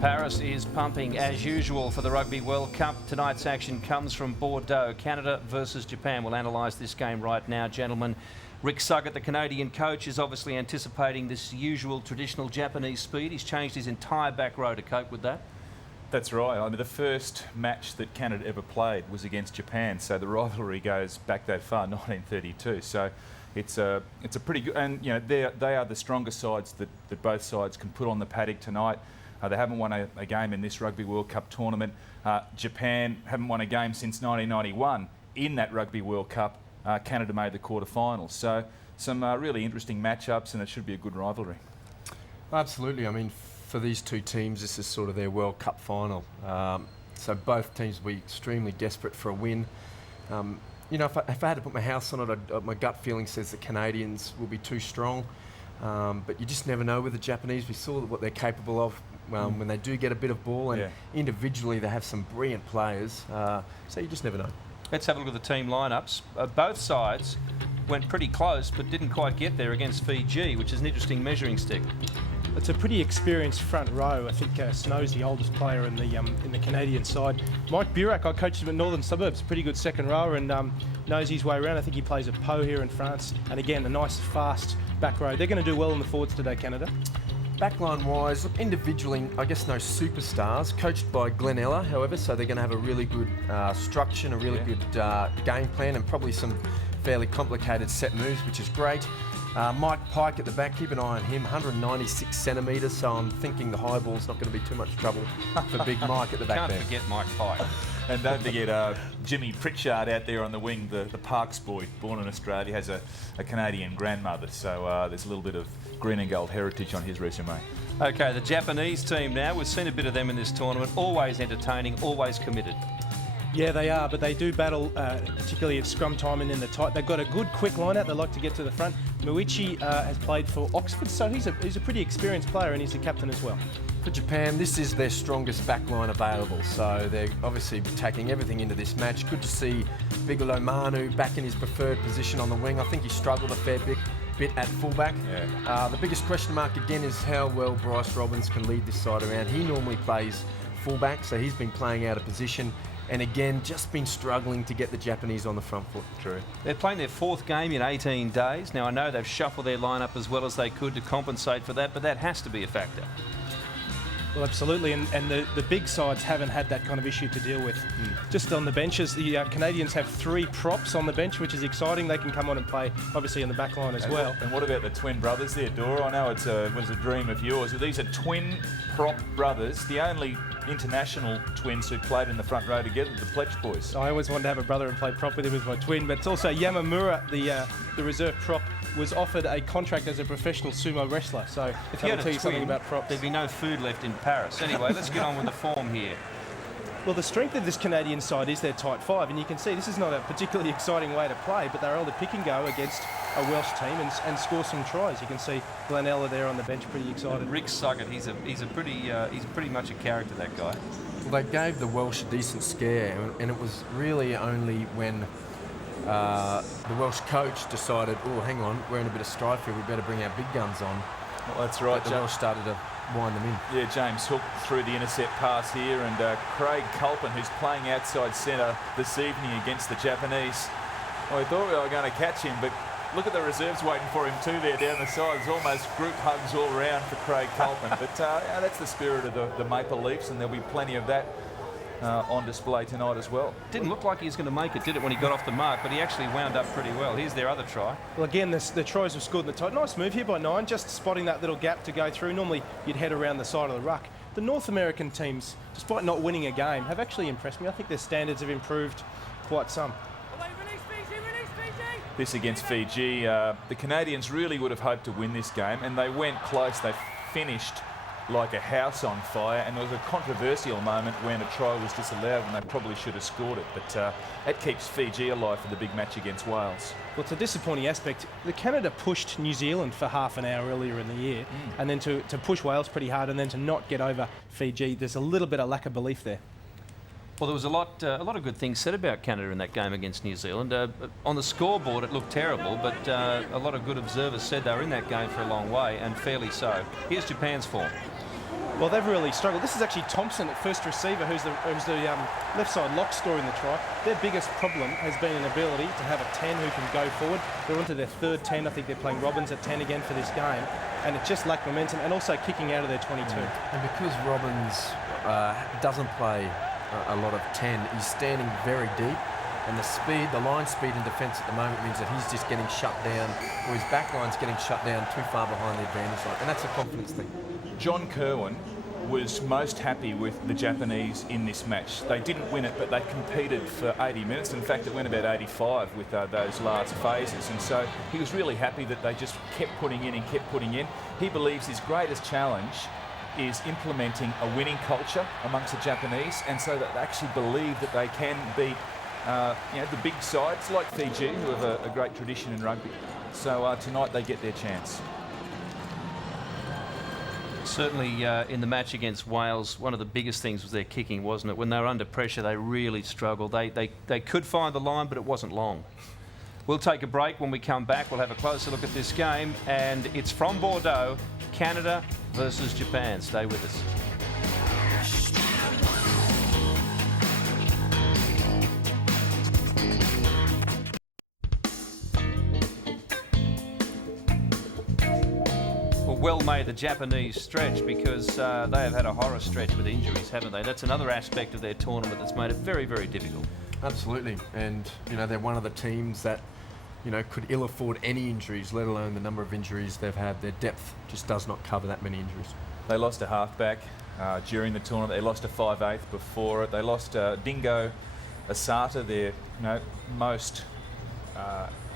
Paris is pumping as usual for the Rugby World Cup. Tonight's action comes from Bordeaux. Canada versus Japan. We'll analyse this game right now, gentlemen. Rick Suggett, the Canadian coach, is obviously anticipating this usual traditional Japanese speed. He's changed his entire back row to cope with that. That's right. I mean, the first match that Canada ever played was against Japan, so the rivalry goes back that far, 1932. So it's a pretty good, and you know they are the strongest sides that both sides can put on the paddock tonight. They haven't won a game in this Rugby World Cup tournament. Japan haven't won a game since 1991 in that Rugby World Cup. Canada made the quarterfinals. So some really interesting matchups, and it should be a good rivalry. Absolutely. I mean, for these two teams, this is sort of their World Cup final. So both teams will be extremely desperate for a win. You know, if I had to put my house on it, my gut feeling says the Canadians will be too strong. But you just never know with the Japanese. We saw what they're capable of when they do get a bit of ball, and individually they have some brilliant players. So you just never know. Let's have a look at the team lineups. Both sides went pretty close, but didn't quite get there against Fiji, which is an interesting measuring stick. It's a pretty experienced front row. I think Snow's the oldest player in the Canadian side. Mike Burak, I coached him at Northern Suburbs, pretty good second rower, and knows his way around. I think he plays at Pau here in France. And again, a nice, fast back row. They're going to do well in the forwards today, Canada. Backline-wise, look, individually, I guess no superstars. Coached by Glenn Ella, however, so they're going to have a really good structure and a really good game plan, and probably some fairly complicated set moves, which is great. Mike Pike at the back, keep an eye on him, 196 centimetres, so I'm thinking the high ball's not going to be too much trouble for Big Mike at the back there. Can't forget Mike Pike. And don't forget Jimmy Pritchard out there on the wing, the Parks boy, born in Australia, has a Canadian grandmother, so there's a little bit of green and gold heritage on his resume. Okay, the Japanese team now. We've seen a bit of them in this tournament. Always entertaining, always committed. Yeah, they are, but they do battle, particularly at scrum time and in the tight. They've got a good, quick line-out. They like to get to the front. Muichi has played for Oxford, so he's a pretty experienced player, and he's the captain as well. For Japan, this is their strongest backline available, so they're obviously taking everything into this match. Good to see Bigelow Manu back in his preferred position on the wing. I think he struggled a fair bit at fullback. The biggest question mark again is how well Bryce Robbins can lead this side around. He normally plays fullback, so he's been playing out of position. And again, just been struggling to get the Japanese on the front foot. True. They're playing their fourth game in 18 days. Now, I know they've shuffled their lineup as well as they could to compensate for that, but that has to be a factor. Well, absolutely, and the big sides haven't had that kind of issue to deal with. Just on the benches, the Canadians have 3 props on the bench, which is exciting. They can come on and play, obviously, in the back line as well. And what about the twin brothers there, Dora? I know it was a dream of yours. These are twin prop brothers, the only international twins who played in the front row together, the Pletch boys. I always wanted to have a brother and play prop with him as my twin, but it's also Yamamura, the reserve prop, was offered a contract as a professional sumo wrestler. So if you had tell you something about props, there'd be no food left in Paris. Anyway, let's get on with the form here. Well, the strength of this Canadian side is their tight 5, and you can see this is not a particularly exciting way to play, but they're able to pick and go against a Welsh team and score some tries. You can see Glenn Ella there on the bench, pretty excited. Rick Suggett, he's pretty much a character, that guy. Well, they gave the Welsh a decent scare, and it was really only when the Welsh coach decided, oh, hang on, we're in a bit of strife here, we better bring our big guns on. Well, that's right. The Welsh started to wind them in. Yeah, James Hook through the intercept pass here, and Craig Kaplan, who's playing outside centre this evening against the Japanese. Well, I thought we were going to catch him, but look at the reserves waiting for him too there down the sides. Almost group hugs all around for Craig Kaplan. But that's the spirit of the Maple Leafs, and there'll be plenty of that on display tonight as well. Didn't look like he was going to make it, did it, when he got off the mark, but he actually wound up pretty well. Here's their other try. Well, again, the tries were scored in the tight. Nice move here by 9, just spotting that little gap to go through. Normally, you'd head around the side of the ruck. The North American teams, despite not winning a game, have actually impressed me. I think their standards have improved quite some. This against Fiji, the Canadians really would have hoped to win this game, and they went close. They finished like a house on fire, and there was a controversial moment when a try was disallowed and they probably should have scored it, but that keeps Fiji alive for the big match against Wales. Well, it's a disappointing aspect. The Canada pushed New Zealand for half an hour earlier in the year, and then to push Wales pretty hard and then to not get over Fiji, there's a little bit of lack of belief there. Well, there was a lot of good things said about Canada in that game against New Zealand. On the scoreboard, it looked terrible, but a lot of good observers said they were in that game for a long way, and fairly so. Here's Japan's form. Well, they've really struggled. This is actually Thompson at first receiver, who's the left side lock scoring the try. Their biggest problem has been an ability to have a 10 who can go forward. They're onto their third 10. I think they're playing Robbins at 10 again for this game. And it just lacked momentum and also kicking out of their 22. And because Robbins doesn't play a lot of 10, he's standing very deep. And the line speed in defence at the moment means that he's just getting shut down, or his back line's getting shut down too far behind the advantage line. And that's a confidence thing. John Kerwin was most happy with the Japanese in this match. They didn't win it, but they competed for 80 minutes. In fact, it went about 85 with those last phases. And so he was really happy that they just kept putting in and kept putting in. He believes his greatest challenge is implementing a winning culture amongst the Japanese, and so that they actually believe that they can beat the big sides like Fiji, who have a great tradition in rugby. So tonight they get their chance. Certainly in the match against Wales, one of the biggest things was their kicking, wasn't it? When they were under pressure, they really struggled. They could find the line, but it wasn't long. We'll take a break. When we come back, we'll have a closer look at this game. And it's from Bordeaux, Canada versus Japan. Stay with us. Well may the Japanese stretch, because they have had a horror stretch with injuries, haven't they? That's another aspect of their tournament that's made it very, very difficult. Absolutely. And, they're one of the teams that, could ill afford any injuries, let alone the number of injuries they've had. Their depth just does not cover that many injuries. They lost a halfback during the tournament. They lost a 5/8 before it. They lost Dingo Asata, their most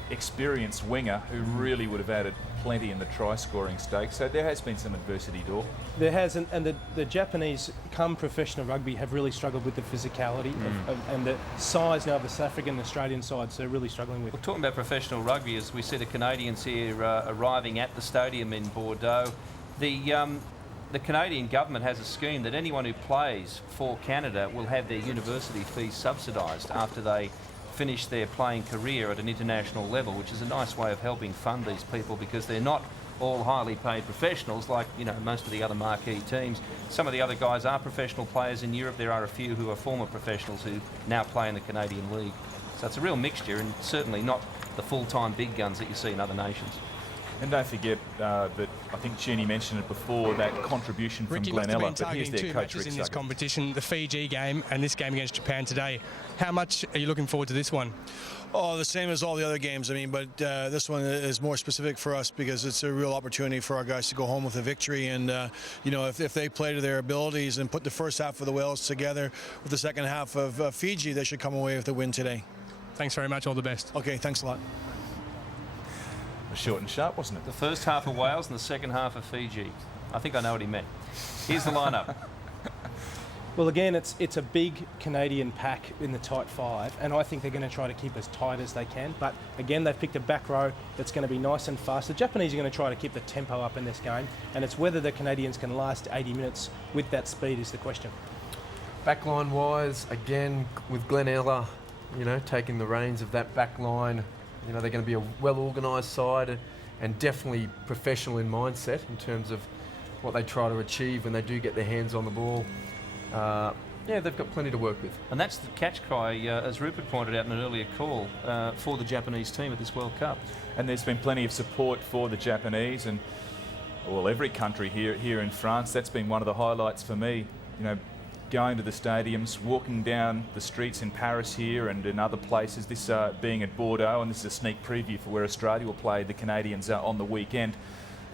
experienced winger, who really would have added plenty in the try-scoring stakes. So there has been some adversity, Dor. There has, and the Japanese, come professional rugby, have really struggled with the physicality and the size now of the South African and Australian sides. They're really struggling with. Well, talking about professional rugby, as we see the Canadians here arriving at the stadium in Bordeaux, the Canadian government has a scheme that anyone who plays for Canada will have their university fees subsidised after they finish their playing career at an international level, which is a nice way of helping fund these people, because they're not all highly paid professionals like most of the other marquee teams. Some of the other guys are professional players in Europe. There are a few who are former professionals who now play in the Canadian League. So it's a real mixture, and certainly not the full-time big guns that you see in other nations. And don't forget that I think Jeannie mentioned it before, that contribution from Glenn Ella. But here's their coach, Rick in this Suggett. competition, the Fiji game and this game against Japan today. How much are you looking forward to this one? Oh, the same as all the other games. I mean, but this one is more specific for us because it's a real opportunity for our guys to go home with a victory. And, if they play to their abilities and put the first half of the Wales together with the second half of Fiji, they should come away with a win today. Thanks very much. All the best. Okay, thanks a lot. Short and sharp, wasn't it? The first half of Wales and the second half of Fiji. I think I know what he meant. Here's the lineup. Well, again, it's a big Canadian pack in the tight five, and I think they're going to try to keep as tight as they can. But again, they've picked a back row that's going to be nice and fast. The Japanese are going to try to keep the tempo up in this game, and it's whether the Canadians can last 80 minutes with that speed is the question. Backline wise, again, with Glenn Ella, taking the reins of that back line, they're going to be a well-organised side and definitely professional in mindset in terms of what they try to achieve when they do get their hands on the ball. They've got plenty to work with. And that's the catch cry, as Rupert pointed out in an earlier call, for the Japanese team at this World Cup. And there's been plenty of support for the Japanese, and every country here in France. That's been one of the highlights for me. Going to the stadiums, walking down the streets in Paris here and in other places, this being at Bordeaux, and this is a sneak preview for where Australia will play the Canadians on the weekend.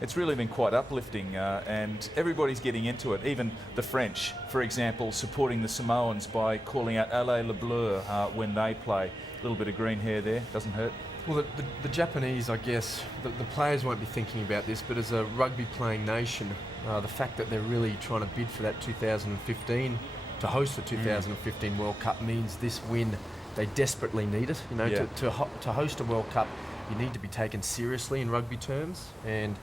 It's really been quite uplifting, and everybody's getting into it. Even the French, for example, supporting the Samoans by calling out Allez le Bleu when they play. A little bit of green hair there, doesn't hurt. Well, the Japanese, I guess, the players won't be thinking about this, but as a rugby playing nation, the fact that they're really trying to bid for that 2015, to host the 2015 World Cup, means this win, they desperately need it. To host a World Cup, you need to be taken seriously in rugby terms, and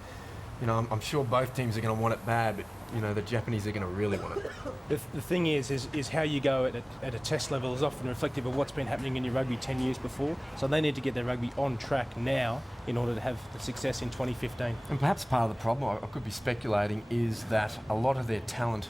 you know, I'm sure both teams are going to want it bad, but you know, the Japanese are going to really want it. The thing is how you go at a test level is often reflective of what's been happening in your rugby 10 years before. So they need to get their rugby on track now in order to have the success in 2015. And perhaps part of the problem, I could be speculating, is that a lot of their talent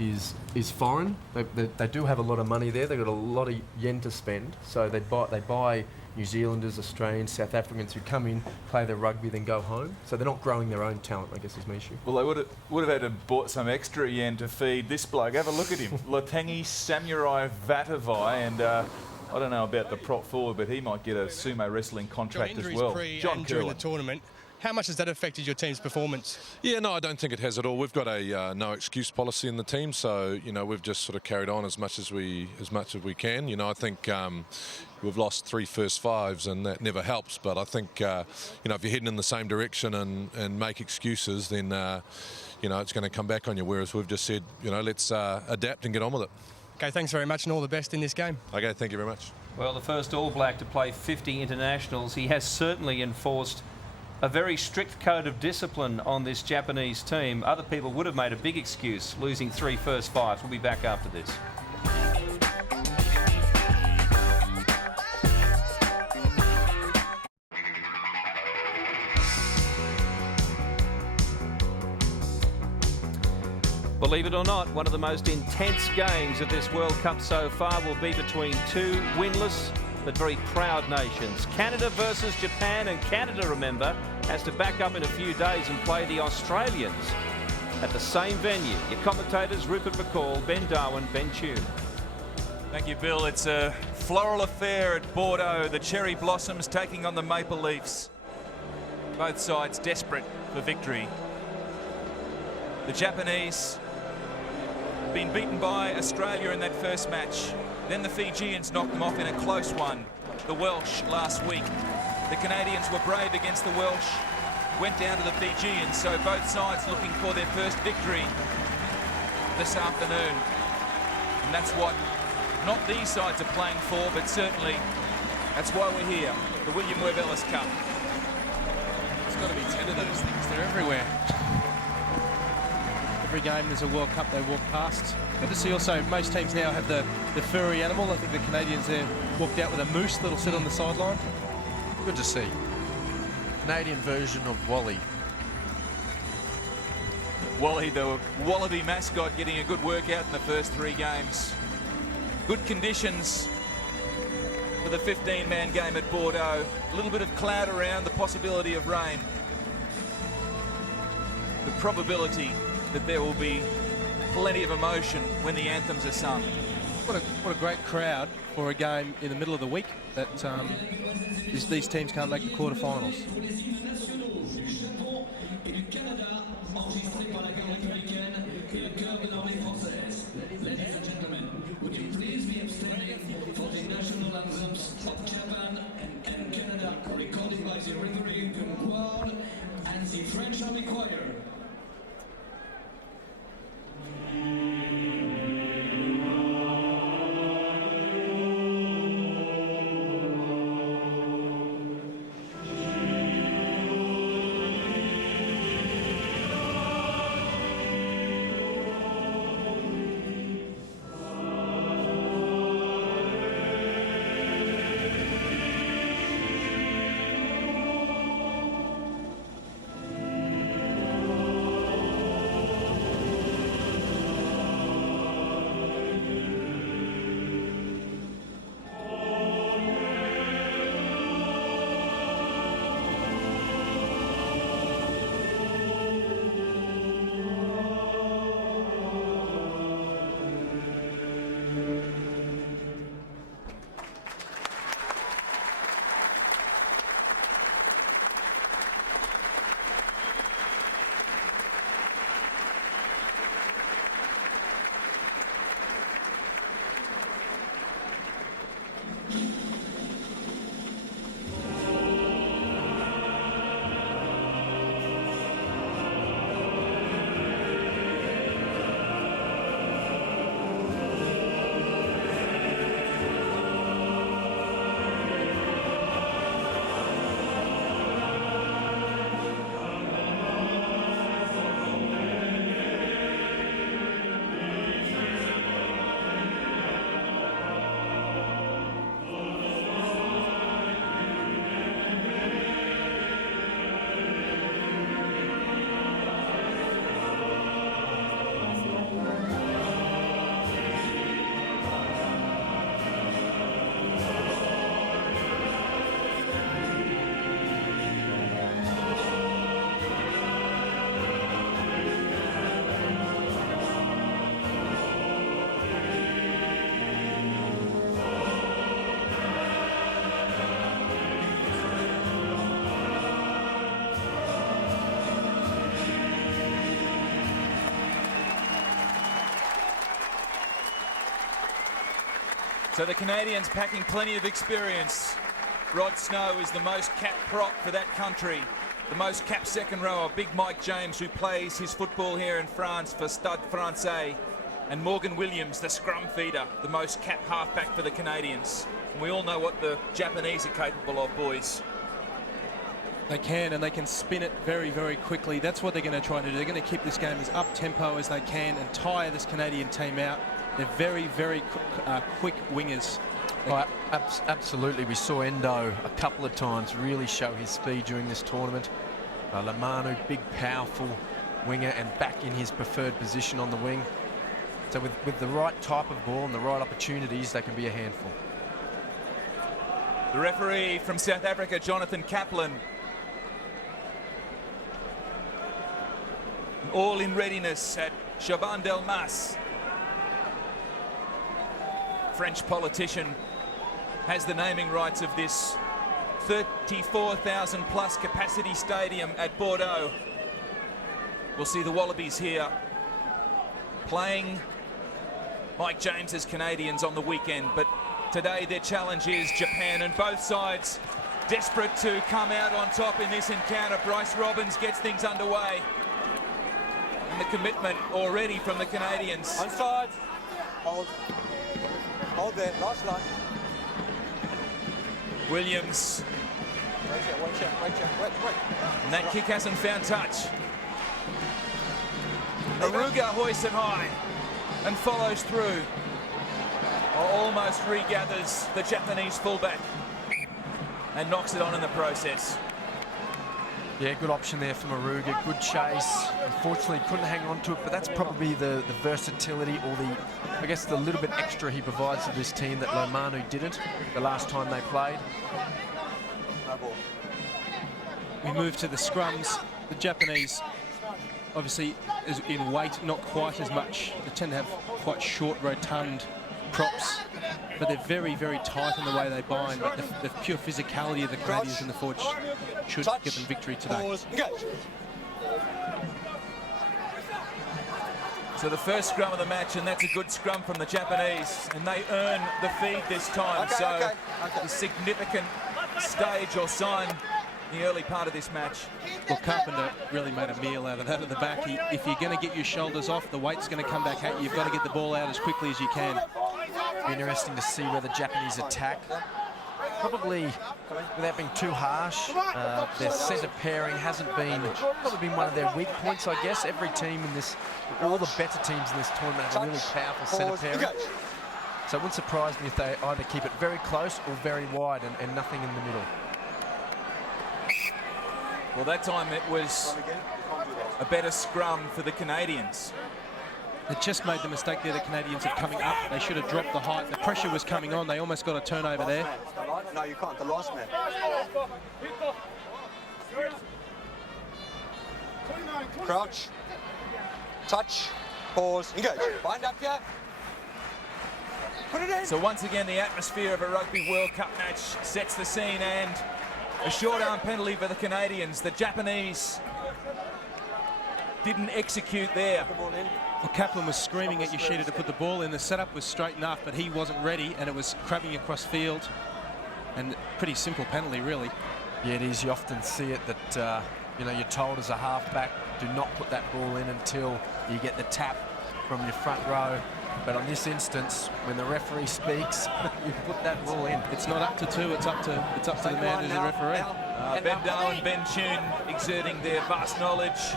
is foreign. They do have a lot of money there. They've got a lot of yen to spend, so they buy New Zealanders, Australians, South Africans who come in, play their rugby, then go home. So they're not growing their own talent, I guess, is my issue. Well, they would have had to bought some extra yen to feed this bloke. Have a look at him. Latangi Samurai Vatavai, and I don't know about the prop forward, but he might get a sumo wrestling contract as well. John during the tournament. How much has that affected your team's performance? Yeah, no, I don't think it has at all. We've got a no excuse policy in the team, so you know we've just sort of carried on as much as we can. You know, I think we've lost 3 first fives, and that never helps. But I think you know, if you're heading in the same direction and make excuses, then you know it's going to come back on you. Whereas we've just said, you know, let's adapt and get on with it. Okay, thanks very much, and all the best in this game. Okay, thank you very much. Well, the first All Black to play 50 internationals. He has certainly enforced a very strict code of discipline on this Japanese team. Other people would have made a big excuse, losing 3 first fives. We'll be back after this. Believe it or not, one of the most intense games of this World Cup so far will be between two winless but very proud nations. Canada versus Japan, and Canada, remember, has to back up in a few days and play the Australians at the same venue. Your commentators, Rupert McCall, Ben Darwin, Ben Tune. Thank you, Bill. It's a floral affair at Bordeaux. The cherry blossoms taking on the maple leafs. Both sides desperate for victory. The Japanese been beaten by Australia in that first match. Then the Fijians knocked them off in a close one. The Welsh last week. The Canadians were brave against the Welsh, went down to the Fijians, so both sides looking for their first victory this afternoon. And that's what not these sides are playing for, but certainly that's why we're here, the William Webb Ellis Cup. There's got to be 10 of those things. They're everywhere. Every game there's a World Cup they walk past. Good to see also most teams now have the furry animal. I think the Canadians there walked out with a moose that'll sit on the sideline. Good to see. Canadian version of Wally. Wally, the Wallaby mascot, getting a good workout in the first 3 games. Good conditions for the 15-man game at Bordeaux. A little bit of cloud around, the possibility of rain. The probability that there will be plenty of emotion when the anthems are sung. What a great crowd for a game in the middle of the week that these teams can't make the quarterfinals. Ladies and gentlemen, would you please be abstaining for the national anthems of Japan and Canada, recorded by the Rugby Quad and the French Army Choir. So the Canadians packing plenty of experience. Rod Snow is the most capped prop for that country. The most capped second rower, Big Mike James, who plays his football here in France for Stade Francais. And Morgan Williams, the scrum feeder, the most capped halfback for the Canadians. And we all know what the Japanese are capable of, boys. They can, and they can spin it very, very quickly. That's what they're going to try to do. They're going to keep this game as up-tempo as they can and tire this Canadian team out. They're very, very quick wingers. Absolutely. We saw Endo a couple of times really show his speed during this tournament. Lamanu, big, powerful winger and back in his preferred position on the wing. So with the right type of ball and the right opportunities, they can be a handful. The referee from South Africa, Jonathan Kaplan. All in readiness at Chaban-Delmas. French politician has the naming rights of this 34,000 plus capacity stadium at Bordeaux. We'll see the Wallabies here playing Mike James's Canadians on the weekend, but today their challenge is Japan, and both sides desperate to come out on top in this encounter. Bryce Robbins gets things underway. And the commitment already from the Canadians. Onside. Hold there, last line. Williams. Wait. And that kick hasn't found touch. Aruga hoists it high and follows through. Almost regathers the Japanese fullback and knocks it on in the process. Yeah, good option there from Aruga. Good chase. Unfortunately, couldn't hang on to it, but that's probably the versatility or I guess the little bit extra he provides to this team that Lomanu didn't the last time they played. We move to the scrums. The Japanese, obviously, is in weight, not quite as much. They tend to have quite short, rotund props, but they're very, very tight in the way they bind. But the pure physicality of the Canadians in the forward should give them victory today. So the first scrum of the match, and that's a good scrum from the Japanese, and they earn the feed this time. A significant stage or sign in the early part of this match. Well, Carpenter really made a meal out of that at the back. If you're going to get your shoulders off, the weight's going to come back at you. You've got to get the ball out as quickly as you can. Be interesting to see where the Japanese attack. Probably, without being too harsh, their centre pairing hasn't been probably been one of their weak points, I guess. Every team in this, all the better teams in this tournament have a really powerful centre pairing. So it wouldn't surprise me if they either keep it very close or very wide and nothing in the middle. Well, that time it was a better scrum for the Canadians. They just made the mistake there, the Canadians, of coming up. They should have dropped the height. The pressure was coming on. They almost got a turnover there. No, you can't. The last man. Crouch. Touch. Pause. Engage. Bind up here. Put it in. So once again, the atmosphere of a Rugby World Cup match sets the scene, and a short arm penalty for the Canadians. The Japanese didn't execute there. Well, Kaplan was screaming at Yoshida to put the ball in. The setup was straight enough, but he wasn't ready, and it was crabbing across field. And pretty simple penalty, really. Yeah, it is. You often see it that, you're told as a halfback, do not put that ball in until you get the tap from your front row. But on this instance, when the referee speaks, you put that ball in. It's not up to two, it's up to the man who's the referee. Ben Dow and Ben Chun exerting their vast knowledge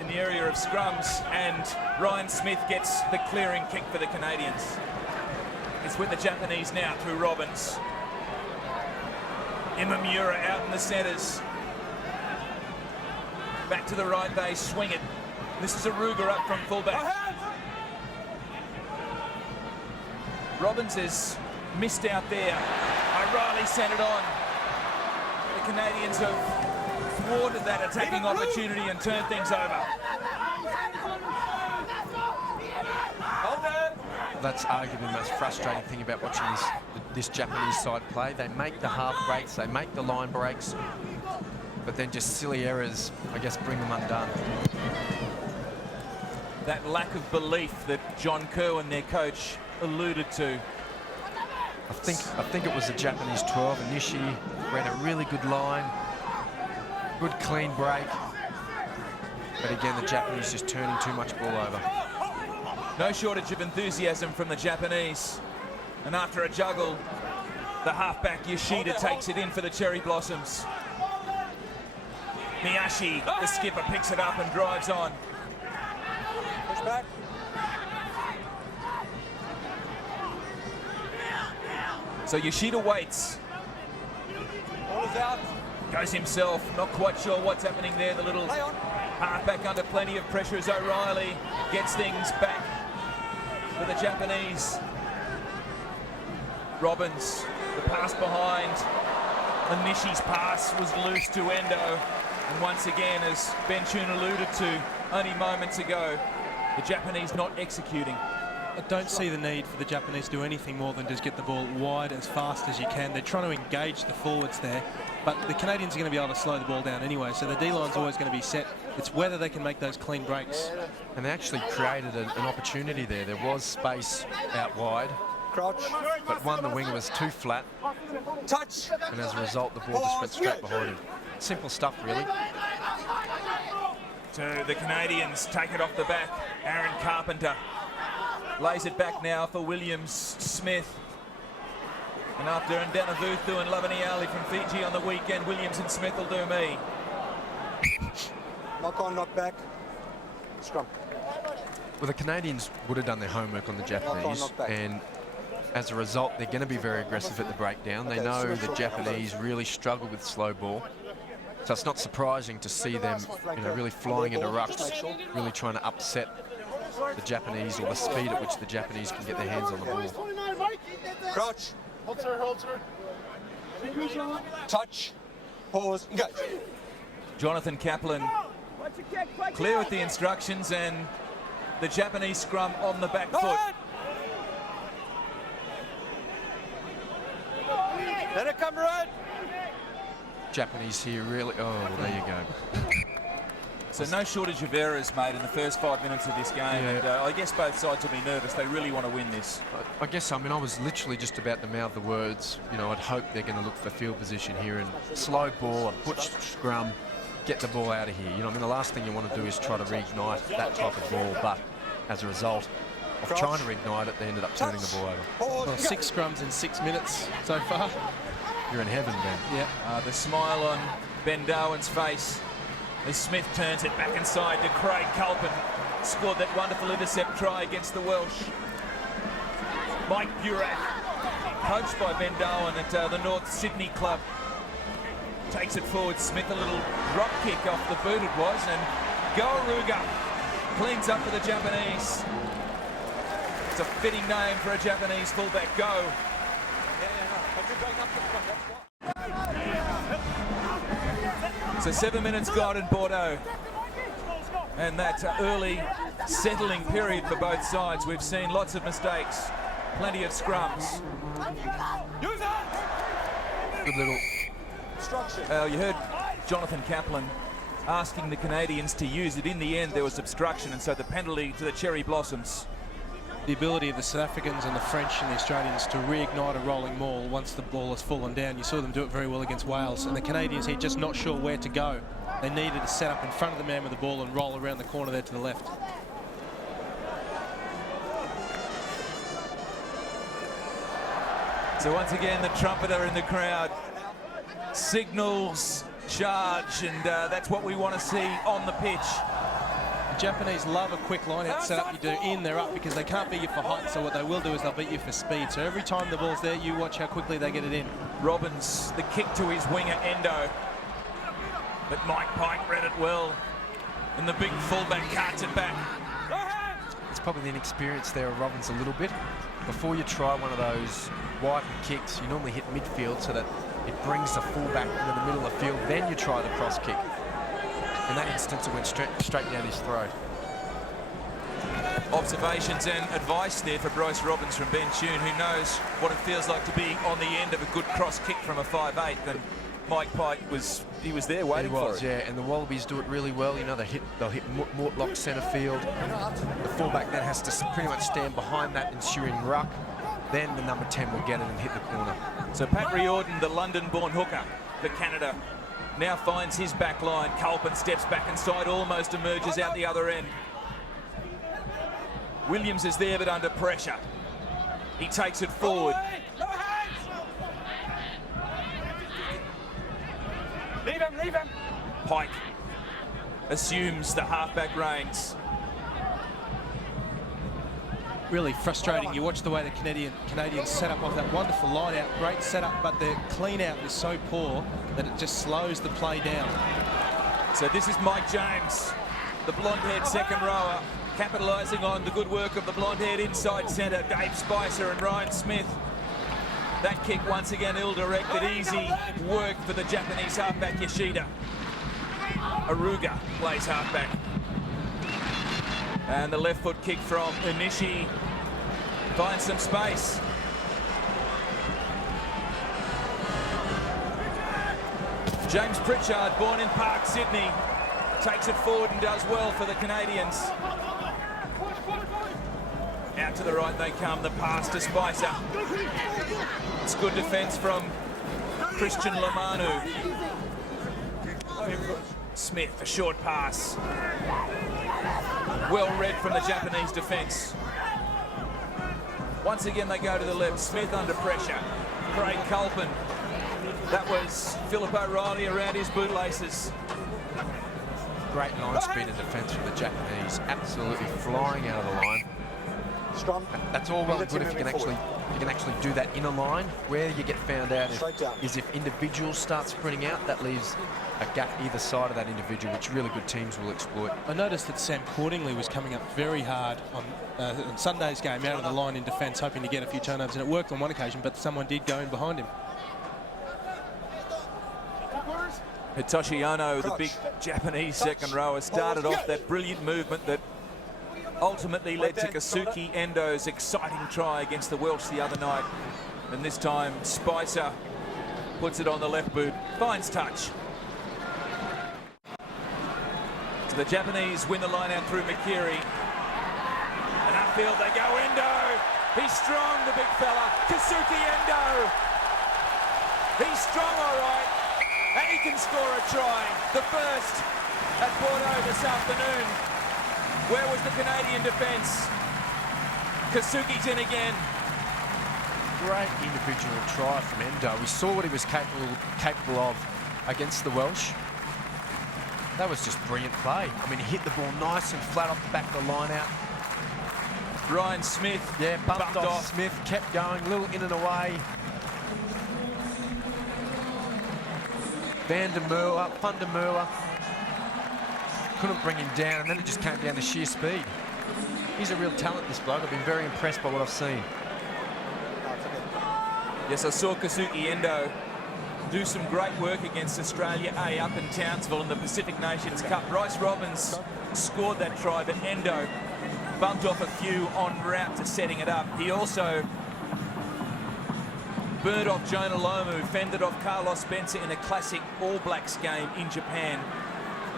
in the area of scrums, and Ryan Smith gets the clearing kick for the Canadians. It's with the Japanese now through Robbins. Imamura out in the centres. Back to the right, they swing it. This is Aruga up from fullback. Robbins has missed out there. O'Reilly sent it on. The Canadians have thwarted that attacking opportunity and turned things over. That's arguably the most frustrating thing about watching this Japanese side play. They make the half breaks, they make the line breaks, but then just silly errors, I guess, bring them undone. That lack of belief that John Kerwin, their coach, alluded to. I think it was the Japanese 12, and Nishi ran a really good line. Good clean break. But again, the Japanese just turning too much ball over. No shortage of enthusiasm from the Japanese. And after a juggle, the halfback Yoshida takes it in for the Cherry Blossoms. Miyashi, the skipper, picks it up and drives on. Push back. So Yoshida waits. Ball is out. Goes himself, not quite sure what's happening there. The little Play on. halfback under plenty of pressure as O'Reilly gets things back for the Japanese. Robbins, the pass behind. And Nishi's pass was loose to Endo. And once again, as Ben Chun alluded to only moments ago, the Japanese not executing. I don't see the need for the Japanese to do anything more than just get the ball wide as fast as you can. They're trying to engage the forwards there, but the Canadians are going to be able to slow the ball down anyway, so the D-line's always going to be set. It's whether they can make those clean breaks. And they actually created an opportunity there. There was space out wide. Crouch. But one, the winger was too flat. Touch. And as a result, the ball just went straight behind him. Simple stuff, really. So the Canadians take it off the back. Aaron Carpenter lays it back now for Williams Smith. And after Ndanavuthu and Lavani Ali from Fiji on the weekend, Williams and Smith will do me. Knock on, knock back. Scrum. Well, the Canadians would have done their homework on the Japanese, knock back. and as a result, they're going to be very aggressive at the breakdown. They know the Japanese really struggle with slow ball. So it's not surprising to see them, really flying into rucks, really trying to upset the Japanese, or the speed at which the Japanese can get their hands on the ball. Crouch. Touch. Pause. Engage. Jonathan Kaplan clear with the instructions, and the Japanese scrum on the back foot. Let it come right. Japanese here really, oh, well, there you go. So no shortage of errors made in the first 5 minutes of this game, and I guess both sides will be nervous. They really want to win this. I guess, I was literally just about to mouth the words. I'd hope they're going to look for field position here and slow ball, a butch scrum, get the ball out of here. The last thing you want to do is try to reignite that type of ball, but as a result of trying to reignite it, they ended up turning the ball over. Well, 6 scrums in 6 minutes so far. You're in heaven, Ben. Yeah. The smile on Ben Darwin's face as Smith turns it back inside to Craig Culpin. Scored that wonderful intercept try against the Welsh. Mike Burak, coached by Ben Darwin at the North Sydney club, takes it forward. Smith, a little drop kick off the boot it was, and Goaruga cleans up for the Japanese. It's a fitting name for a Japanese fullback. Go. So 7 minutes gone in Bordeaux, and that early settling period for both sides. We've seen lots of mistakes, plenty of scrums. Good little you heard Jonathan Kaplan asking the Canadians to use it. In the end, there was obstruction, and so the penalty to the Cherry Blossoms. The ability of the South Africans and the French and the Australians to reignite a rolling maul once the ball has fallen down. You saw them do it very well against Wales, and the Canadians here just not sure where to go. They needed to set up in front of the man with the ball and roll around the corner there to the left. So once again, the trumpeter in the crowd signals charge, and that's what we want to see on the pitch. The Japanese love a quick line-out setup. You do in, they're up, because they can't beat you for height, so what they will do is they'll beat you for speed. So every time the ball's there, you watch how quickly they get it in. Robbins, the kick to his winger, Endo. But Mike Pike read it well, and the big fullback carts it back. It's probably the inexperience there of Robbins a little bit. Before you try one of those wide kicks, you normally hit midfield so that it brings the fullback into the middle of the field. Then you try the cross kick. In that instance, it went straight down his throat. Observations and advice there for Bryce Robbins from Ben Chun, who knows what it feels like to be on the end of a good cross kick from a 5'8", and Mike Pike was there waiting for it. Yeah, and the Wallabies do it really well. They'll hit Mortlock centre field. The fullback then has to pretty much stand behind that ensuing ruck. then the number 10 will get it and hit the corner. So Pat Riordan, the London-born hooker for Canada, now finds his back line. Kaplan steps back inside, almost emerges out the other end. Williams is there, but under pressure. He takes it forward. Leave him. Pike assumes the halfback reins. Really frustrating. You watch the way the Canadians set up off that wonderful line out. Great setup, but the clean out is so poor that it just slows the play down. So this is Mike James, the blonde-haired second rower, capitalising on the good work of the blonde-haired inside centre, Dave Spicer and Ryan Smith. That kick once again ill-directed, easy work for the Japanese halfback Yoshida. Aruga plays halfback. And the left foot kick from Onishi finds some space. James Pritchard, born in Park, Sydney, takes it forward and does well for the Canadians. Out to the right they come, the pass to Spicer. It's good defence from Christian Lamanu. Smith, a short pass. Well read from the Japanese defence. Once again they go to the left. Smith under pressure. Craig Kaplan. That was Philip O'Reilly around his bootlaces. Great line speed and defence from the Japanese. Absolutely flying out of the line. Strong. That's all well and good if you can actually do that inner line. Where you get found out is if individuals start sprinting out, that leaves a gap either side of that individual, which really good teams will exploit. I noticed that Sam Cordingley was coming up very hard on Sunday's game out of the line in defence, hoping to get a few turnovers, and it worked on one occasion, but someone did go in behind him. Hitoshi Ono, the big Japanese second rower, started off that brilliant movement that ultimately led to Kazuki Endo's exciting try against the Welsh the other night. And this time Spicer puts it on the left boot, finds touch. So the Japanese win the line out through Makiri. And upfield they go, Endo! He's strong, the big fella. Kazuki Endo! He's strong, all right. And he can score a try. The first at Bordeaux this afternoon. Where was the Canadian defence? Kazuki's in again. Great individual try from Endo. We saw what he was capable of against the Welsh. That was just brilliant play. I mean, he hit the ball nice and flat off the back of the line out. Ryan Smith, yeah, bumped off. Smith kept going, little in and away. Van der Merwe couldn't bring him down, and then it just came down to sheer speed. He's a real talent, this bloke. I've been very impressed by what I've seen. Yes, I saw Kazuki Endo do some great work against Australia A up in Townsville in the Pacific Nations Cup. Bryce Robbins scored that try, but Endo bumped off a few en route to setting it up. He also burned off Jonah Lomu, fended off Carlos Spencer in a classic All Blacks game in Japan.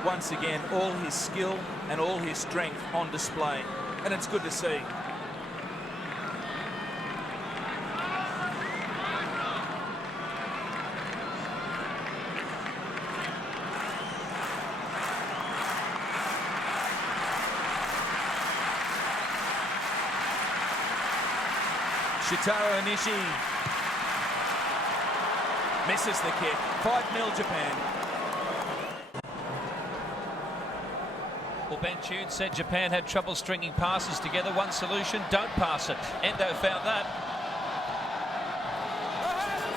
Once again, all his skill and all his strength on display, and it's good to see. Shitaro Onishi misses the kick. 5-0 Japan. Well, Ben Tune said Japan had trouble stringing passes together. One solution, don't pass it. Endo found that.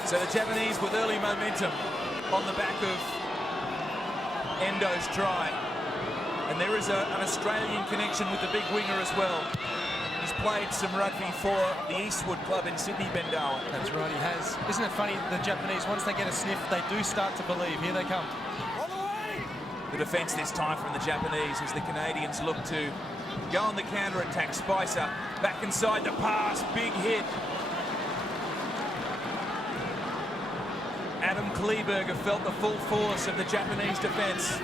So the Japanese with early momentum on the back of Endo's try. And there is an Australian connection with the big winger as well. He's played some rugby for the Eastwood Club in Sydney, Ben Darwin. That's right, he has. Isn't it funny, the Japanese, once they get a sniff, they do start to believe. Here they come. The defence this time from the Japanese as the Canadians look to go on the counter-attack. Spicer back inside the pass, big hit. Adam Kleberger felt the full force of the Japanese defence.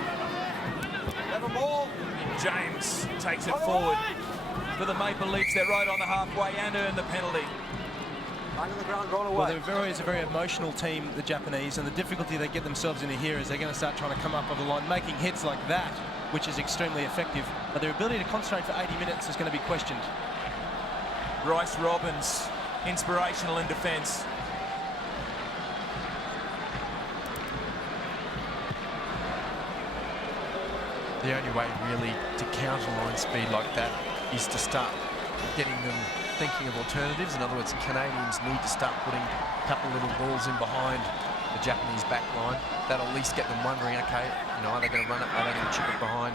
James takes it forward for the Maple Leafs. They're right on the halfway and earn the penalty. Hand on the ground, roll away. Well, they're always a very emotional team, the Japanese, and the difficulty they get themselves into here is they're going to start trying to come up over the line, making hits like that, which is extremely effective. But their ability to concentrate for 80 minutes is going to be questioned. Bryce Robbins, inspirational in defence. The only way really to counter line speed like that is to start getting them thinking of alternatives. In other words, Canadians need to start putting a couple of little balls in behind the Japanese back line. That'll at least get them wondering, okay, you know, are they going to run it? Are they going to chip it behind?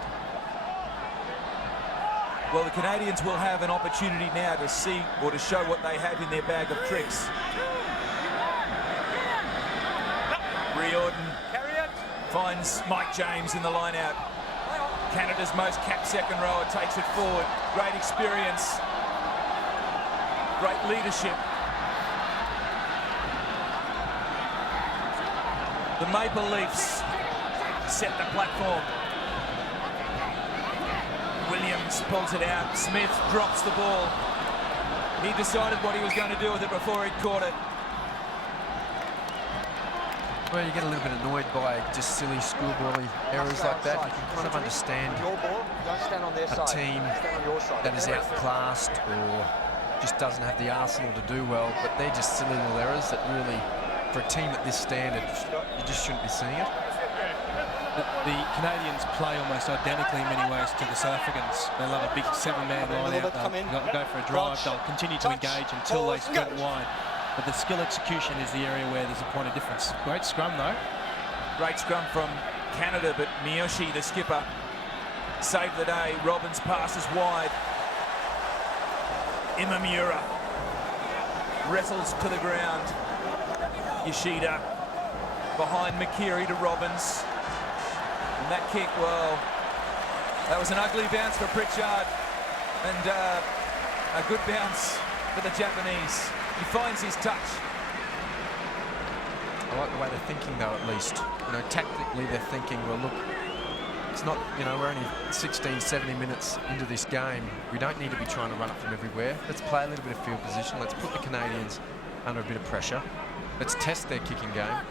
Well, the Canadians will have an opportunity now to see or to show what they have in their bag of tricks. Riordan finds Mike James in the line-out. Canada's most capped second rower takes it forward. Great experience. Great leadership. The Maple Leafs set the platform. Williams pulls it out. Smith drops the ball. He decided what he was going to do with it before he'd caught it. Well, you get a little bit annoyed by just silly schoolboy errors like that. You can kind of understand a team that is outclassed or just doesn't have the arsenal to do well, but they're just silly little errors that really, for a team at this standard, you just shouldn't be seeing it. The Canadians play almost identically in many ways to the South Africans. They love a big seven-man line out. They'll go for a drive. They'll continue to engage until they split wide. But the skill execution is the area where there's a point of difference. Great scrum, though. Great scrum from Canada, but Miyoshi, the skipper, saved the day. Robbins passes wide. Imamura wrestles to the ground. Yoshida behind Makiri to Robbins. And that kick, well, that was an ugly bounce for Pritchard. And a good bounce for the Japanese. He finds his touch. I like the way they're thinking, though, at least. You know, tactically they're thinking, well, look, it's not, you know, we're only 16, 70 minutes into this game. We don't need to be trying to run it from everywhere. Let's play a little bit of field position. Let's put the Canadians under a bit of pressure. Let's test their kicking game.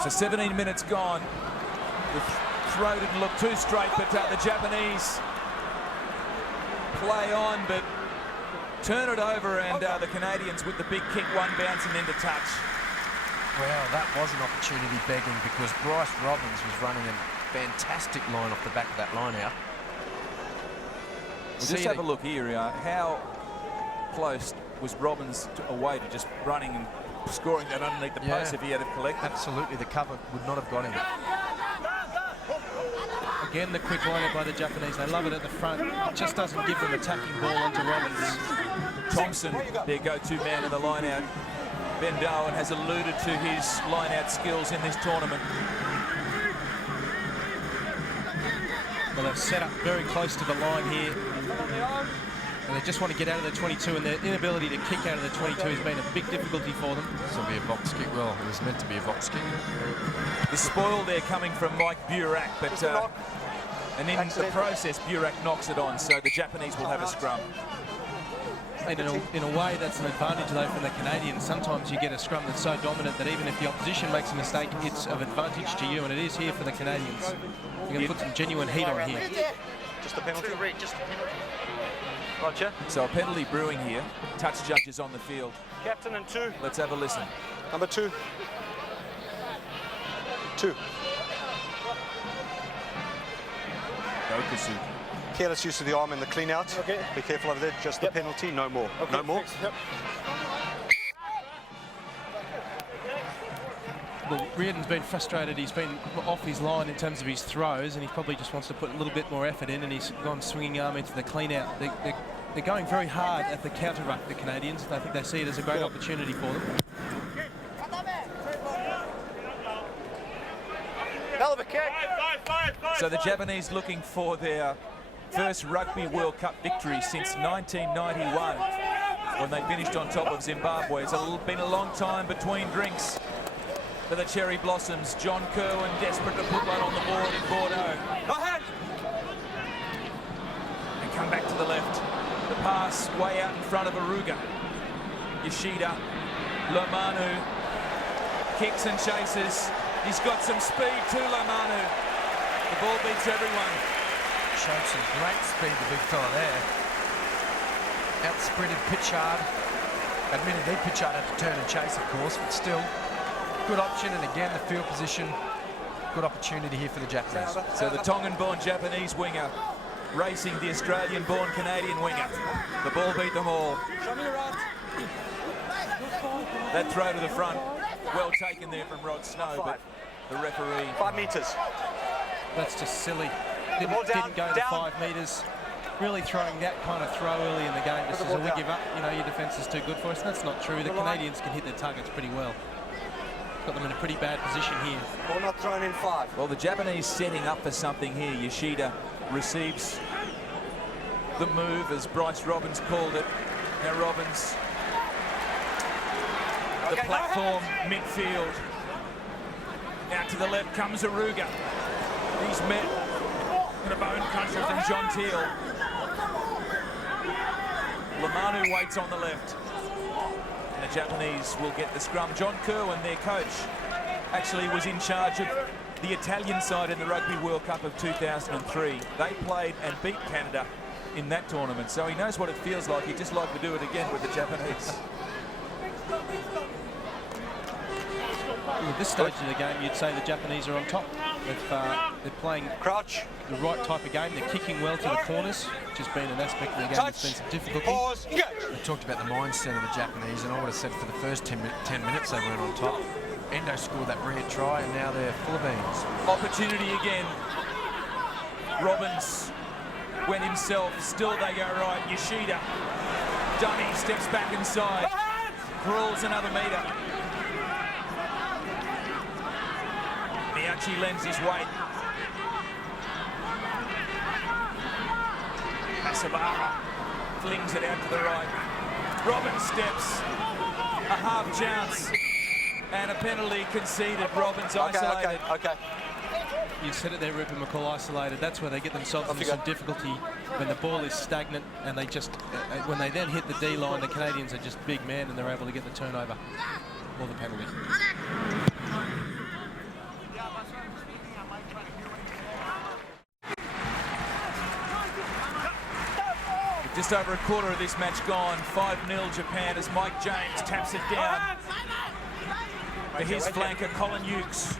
So 17 minutes gone. The throw didn't look too straight, but the Japanese play on, but turn it over, and the Canadians with the big kick, one bounce and then to touch. Well, that was an opportunity begging, because Bryce Robbins was running a fantastic line off the back of that line out. We'll just have a look here. How close was Robbins away to just running and scoring that underneath the post if he had it collected? Absolutely, the cover would not have got him. Again, the quick line by the Japanese. They love it at the front. It just doesn't give them attacking ball onto Robbins. Thompson, their go-to man in the line-out. Ben Darwin has alluded to his line-out skills in this tournament. Well, they've set up very close to the line here. And they just want to get out of the 22, and their inability to kick out of the 22 has been a big difficulty for them. This will be a box kick. Well, it was meant to be a box kick. The spoil there coming from Mike Burak, but and in the process, Burak knocks it on, so the Japanese will have a scrum. And in a way, that's an advantage, though, for the Canadians. Sometimes you get a scrum that's so dominant that even if the opposition makes a mistake, it's of advantage to you, and it is here for the Canadians. You're going to put some genuine heat on here. Just a penalty. Roger. So a penalty brewing here. Touch judges on the field. Captain and 2. Let's have a listen. Number 2. 2. Okusu. Careless use of the arm in the clean out. Okay. Be careful over there. Just the penalty, no more. Okay, no more. Yep. Well, Reardon's been frustrated. He's been off his line in terms of his throws, and he probably just wants to put a little bit more effort in, and he's gone swinging arm into the clean out. They're going very hard at the counter ruck, the Canadians. I think they see it as a great opportunity for them. Hell of a kick. So the Japanese looking for their first Rugby World Cup victory since 1991, when they finished on top of Zimbabwe. It's been a long time between drinks for the Cherry Blossoms. John Kerwin desperate to put one on the board in Bordeaux. They come back to the left. The pass way out in front of Aruga. Yoshida, Lomanu, kicks and chases. He's got some speed too, Lomanu. The ball beats everyone. Showed some great speed, the big fella there. Out-sprinted Pitchard. Admittedly, Pitchard had to turn and chase, of course, but still, good option. And again, the field position, good opportunity here for the Japanese. So the Tongan-born Japanese winger racing the Australian-born Canadian winger. The ball beat them all. That throw to the front, well taken there from Rod Snow, but the referee... 5 metres. That's just silly. Didn't go to 5 metres. Really throwing that kind of throw early in the game just as we give up, you know, your defence is too good for us. That's not true. The Canadians can hit their targets pretty well. Got them in a pretty bad position here. Ball not thrown in 5. Well, the Japanese setting up for something here. Yoshida receives the move, as Bryce Robbins called it. Now Robbins, the platform, midfield. Out to the left comes Aruga. He's met in a bone cruncher from John Teal. Lomanu waits on the left. And the Japanese will get the scrum. John Kerwin, their coach, actually was in charge of the Italian side in the Rugby World Cup of 2003. They played and beat Canada in that tournament, so he knows what it feels like. He'd just like to do it again with the Japanese. At this stage of the game, you'd say the Japanese are on top. They're playing Crouch. the right type of game. They're kicking well to the corners, which has been an aspect of the game that's been some difficulty. Pause. Go. We talked about the mindset of the Japanese, and I would have said for the first 10 minutes they weren't on top. Endo scored that brilliant try, and now they're full of beans. Opportunity again. Robbins went himself. Still they go right. Yoshida. Dummy steps back inside. Crawls another metre. Miyachi lends his weight. Asabara flings it out to the right. Robbins steps. A half chance. And a penalty conceded. Robbins isolated. Okay. You said it there, Rupert McCall, isolated. That's where they get themselves into some difficulty when the ball is stagnant, and they just, when they then hit the D line, the Canadians are just big men and they're able to get the turnover or the penalty. Just over a quarter of this match gone. 5-0 Japan as Mike James taps it down for his flanker, Colin Ukes.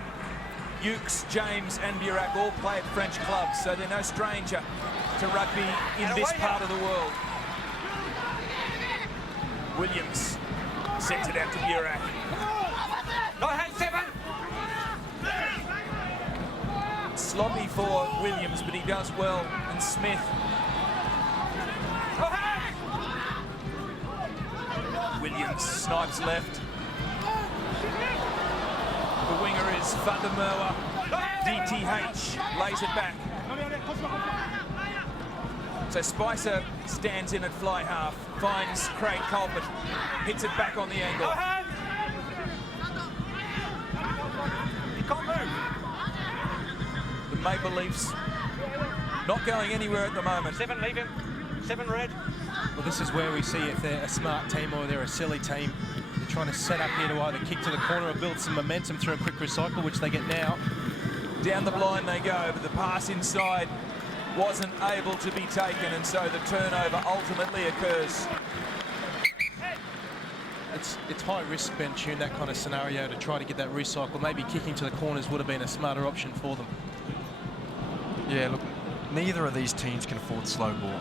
Ukes, James and Burak all play at French clubs, so they're no stranger to rugby in this part of the world. Williams sends it out to Burak. No hand 7. Sloppy for Williams, but he does well. And Smith. Williams snipes left. The winger is Van der Merwe. DTH lays it back. So Spicer stands in at fly half, finds Craig Colbert, hits it back on the angle. He can't move. The Maple Leafs not going anywhere at the moment. 7, leave him. 7 red. Well, this is where we see if they're a smart team or they're a silly team. They're trying to set up here to either kick to the corner or build some momentum through a quick recycle, which they get now. Down the blind they go, but the pass inside wasn't able to be taken, and so the turnover ultimately occurs. It's high risk, Ben Tune, that kind of scenario, to try to get that recycle. Maybe kicking to the corners would have been a smarter option for them. Yeah, look, neither of these teams can afford slow ball.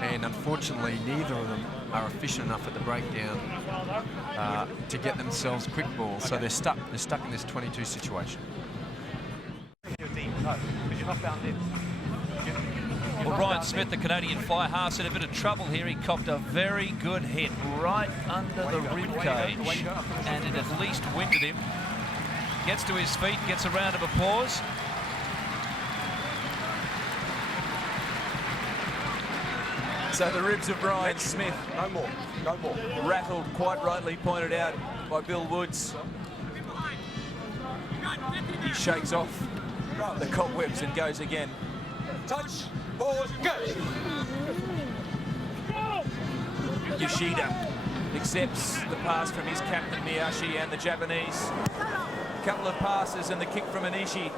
And unfortunately, neither of them are efficient enough at the breakdown to get themselves quick ball. So they're stuck in this 22 situation. Well, Ryan Smith, the Canadian fly half's in a bit of trouble here. He copped a very good hit right under the rib cage, and it at least winded him. Gets to his feet, gets a round of applause. So the ribs of Ryan Smith. No more. Rattled, quite rightly pointed out by Bill Woods. He shakes off the cobwebs and goes again. Touch. Pause. Go. Yoshida accepts the pass from his captain Miyashi and the Japanese. A couple of passes and the kick from Anishi.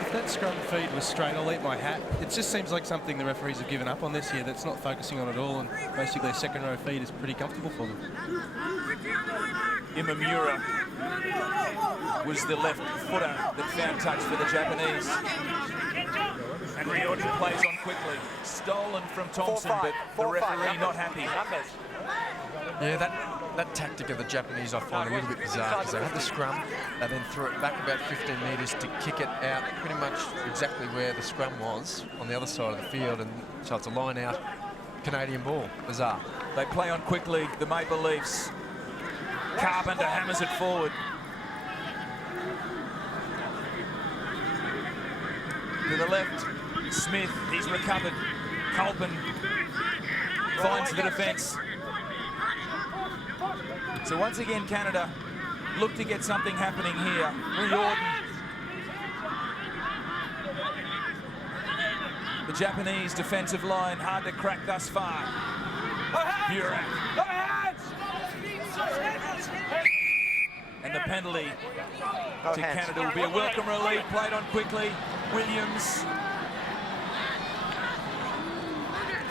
If that scrum feed was straight, I'll eat my hat. It just seems like something the referees have given up on this year. That's not focusing on at all, and basically a second row feed is pretty comfortable for them. Imamura was the left footer that found touch for the Japanese. And Riordan plays on quickly. Stolen from Thompson, but the referee not happy. Yeah, that tactic of the Japanese I find a little bit bizarre, because they had the scrum, they then threw it back about 15 metres to kick it out pretty much exactly where the scrum was on the other side of the field, and so it's a line out Canadian ball. Bizarre. They play on quickly, the Maple Leafs. Carpenter hammers it forward. To the left, Smith, he's recovered. Colpin finds the defence. So once again, Canada look to get something happening here. Riordan. The Japanese defensive line hard to crack thus far. Burak. And the penalty to Canada will be a welcome relief, played on quickly. Williams.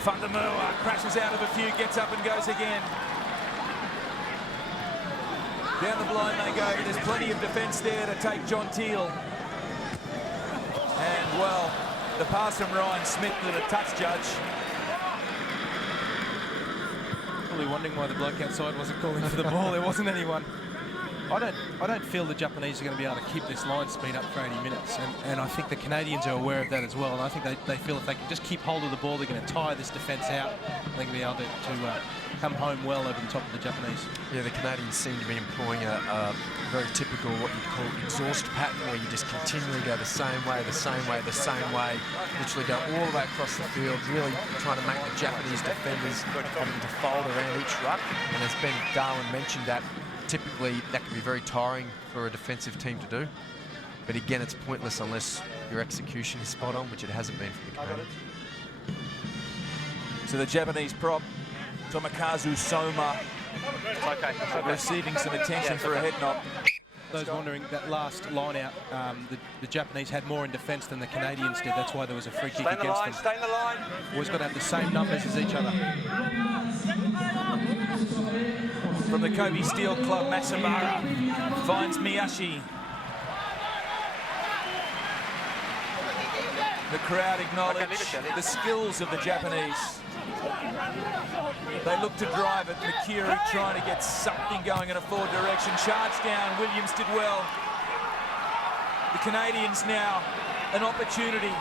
Fundamua crashes out of a few, gets up and goes again. Down the blind they go, but there's plenty of defence there to take John Teal. And, well, the pass from Ryan Smith to the touch judge. Probably wondering why the bloke outside wasn't calling for the ball. There wasn't anyone. I don't feel the Japanese are going to be able to keep this line speed up for 80 minutes, and I think the Canadians are aware of that as well, and I think they feel if they can just keep hold of the ball, they're going to tire this defence out. They're going to be able to come home well over the top of the Japanese. Yeah, the Canadians seem to be employing a very typical, what you'd call exhaust pattern, where you just continually go the same way, the same way, the same way, literally go all the way across the field, really trying to make the Japanese defenders having to fold around each ruck. And as Ben Darwin mentioned, that typically that can be very tiring for a defensive team to do. But again, it's pointless unless your execution is spot on, which it hasn't been for the Canadians. So the Japanese prop, Tomokazu Soma, receiving some attention for a head knock. Those wondering, that last line out, the Japanese had more in defence than the Canadians did. That's why there was a free kick against them. Stay in the line. Always got to have the same numbers as each other. From the Kobe Steel Club, Matsubara finds Miyashi. The crowd acknowledge the skills of the Japanese. They look to drive it. Mikiri trying to get something going in a forward direction. Charge down. Williams did well. The Canadians now an opportunity.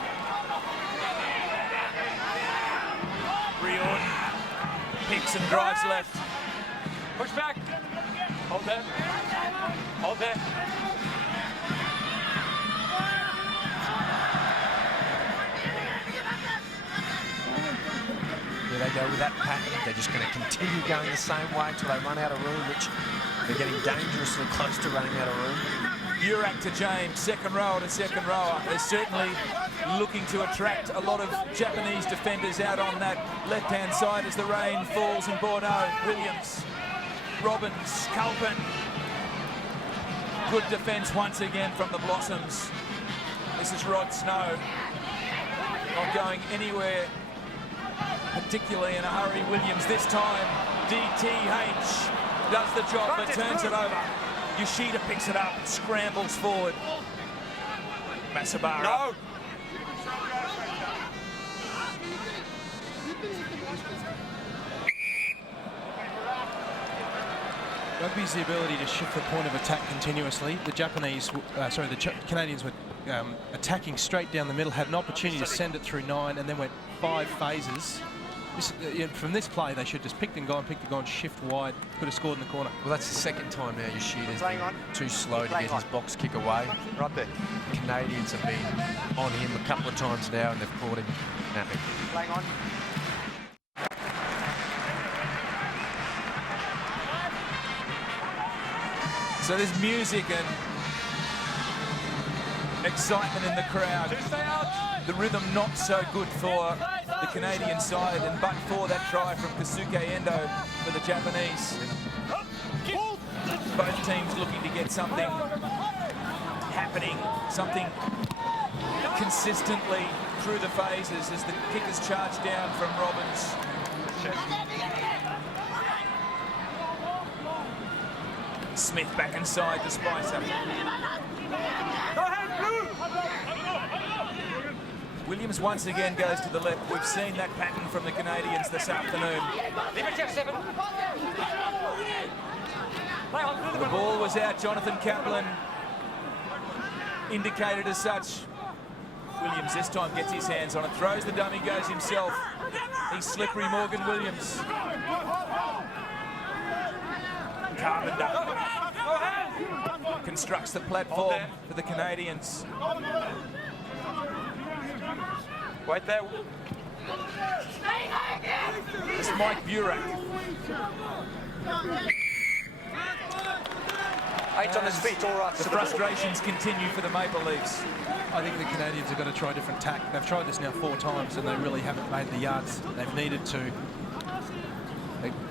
Riordan picks and drives left. Push back. Hold there. Hold there. They go with that pattern. They're just going to continue going the same way until they run out of room, which they're getting dangerously close to running out of room. Burak to James, second rower to second rower. They're certainly looking to attract a lot of Japanese defenders out on that left-hand side as the rain falls in Bordeaux. Williams, Robbins, Culpin. Good defence once again from the Blossoms. This is Rod Snow. Not going anywhere particularly in a hurry. Williams this time, DTH does the job but turns it over. Yoshida picks it up, scrambles forward. Matsubara. No. Rugby's the ability to shift the point of attack continuously. The Canadians were attacking straight down the middle, had an opportunity to send it through 9 and then went 5 phases. From this play, they should just picked and gone, shift wide, could have scored in the corner. Well, that's the second time now Yoshida's been too slow to get his box kick away. Right there. The Canadians have been on him a couple of times now and they've caught him napping. Playing on. So there's music and Excitement in the crowd. The rhythm not so good for the Canadian side, and but for that try from Kasuke Endo for the Japanese. Both teams looking to get something happening, something consistently through the phases as the kickers charge down from Robbins. Smith back inside to Spicer. Williams once again goes to the left. We've seen that pattern from the Canadians this afternoon. The ball was out. Jonathan Kaplan indicated as such. Williams this time gets his hands on it, throws the dummy, goes himself. He's slippery, Morgan Williams. Carpenter constructs the platform for the Canadians. Wait there. It's Mike Burak. 8 on his feet, all right. The frustrations continue for the Maple Leafs. I think the Canadians have got to try a different tack. They've tried this now 4 times and they really haven't made the yards they've needed to.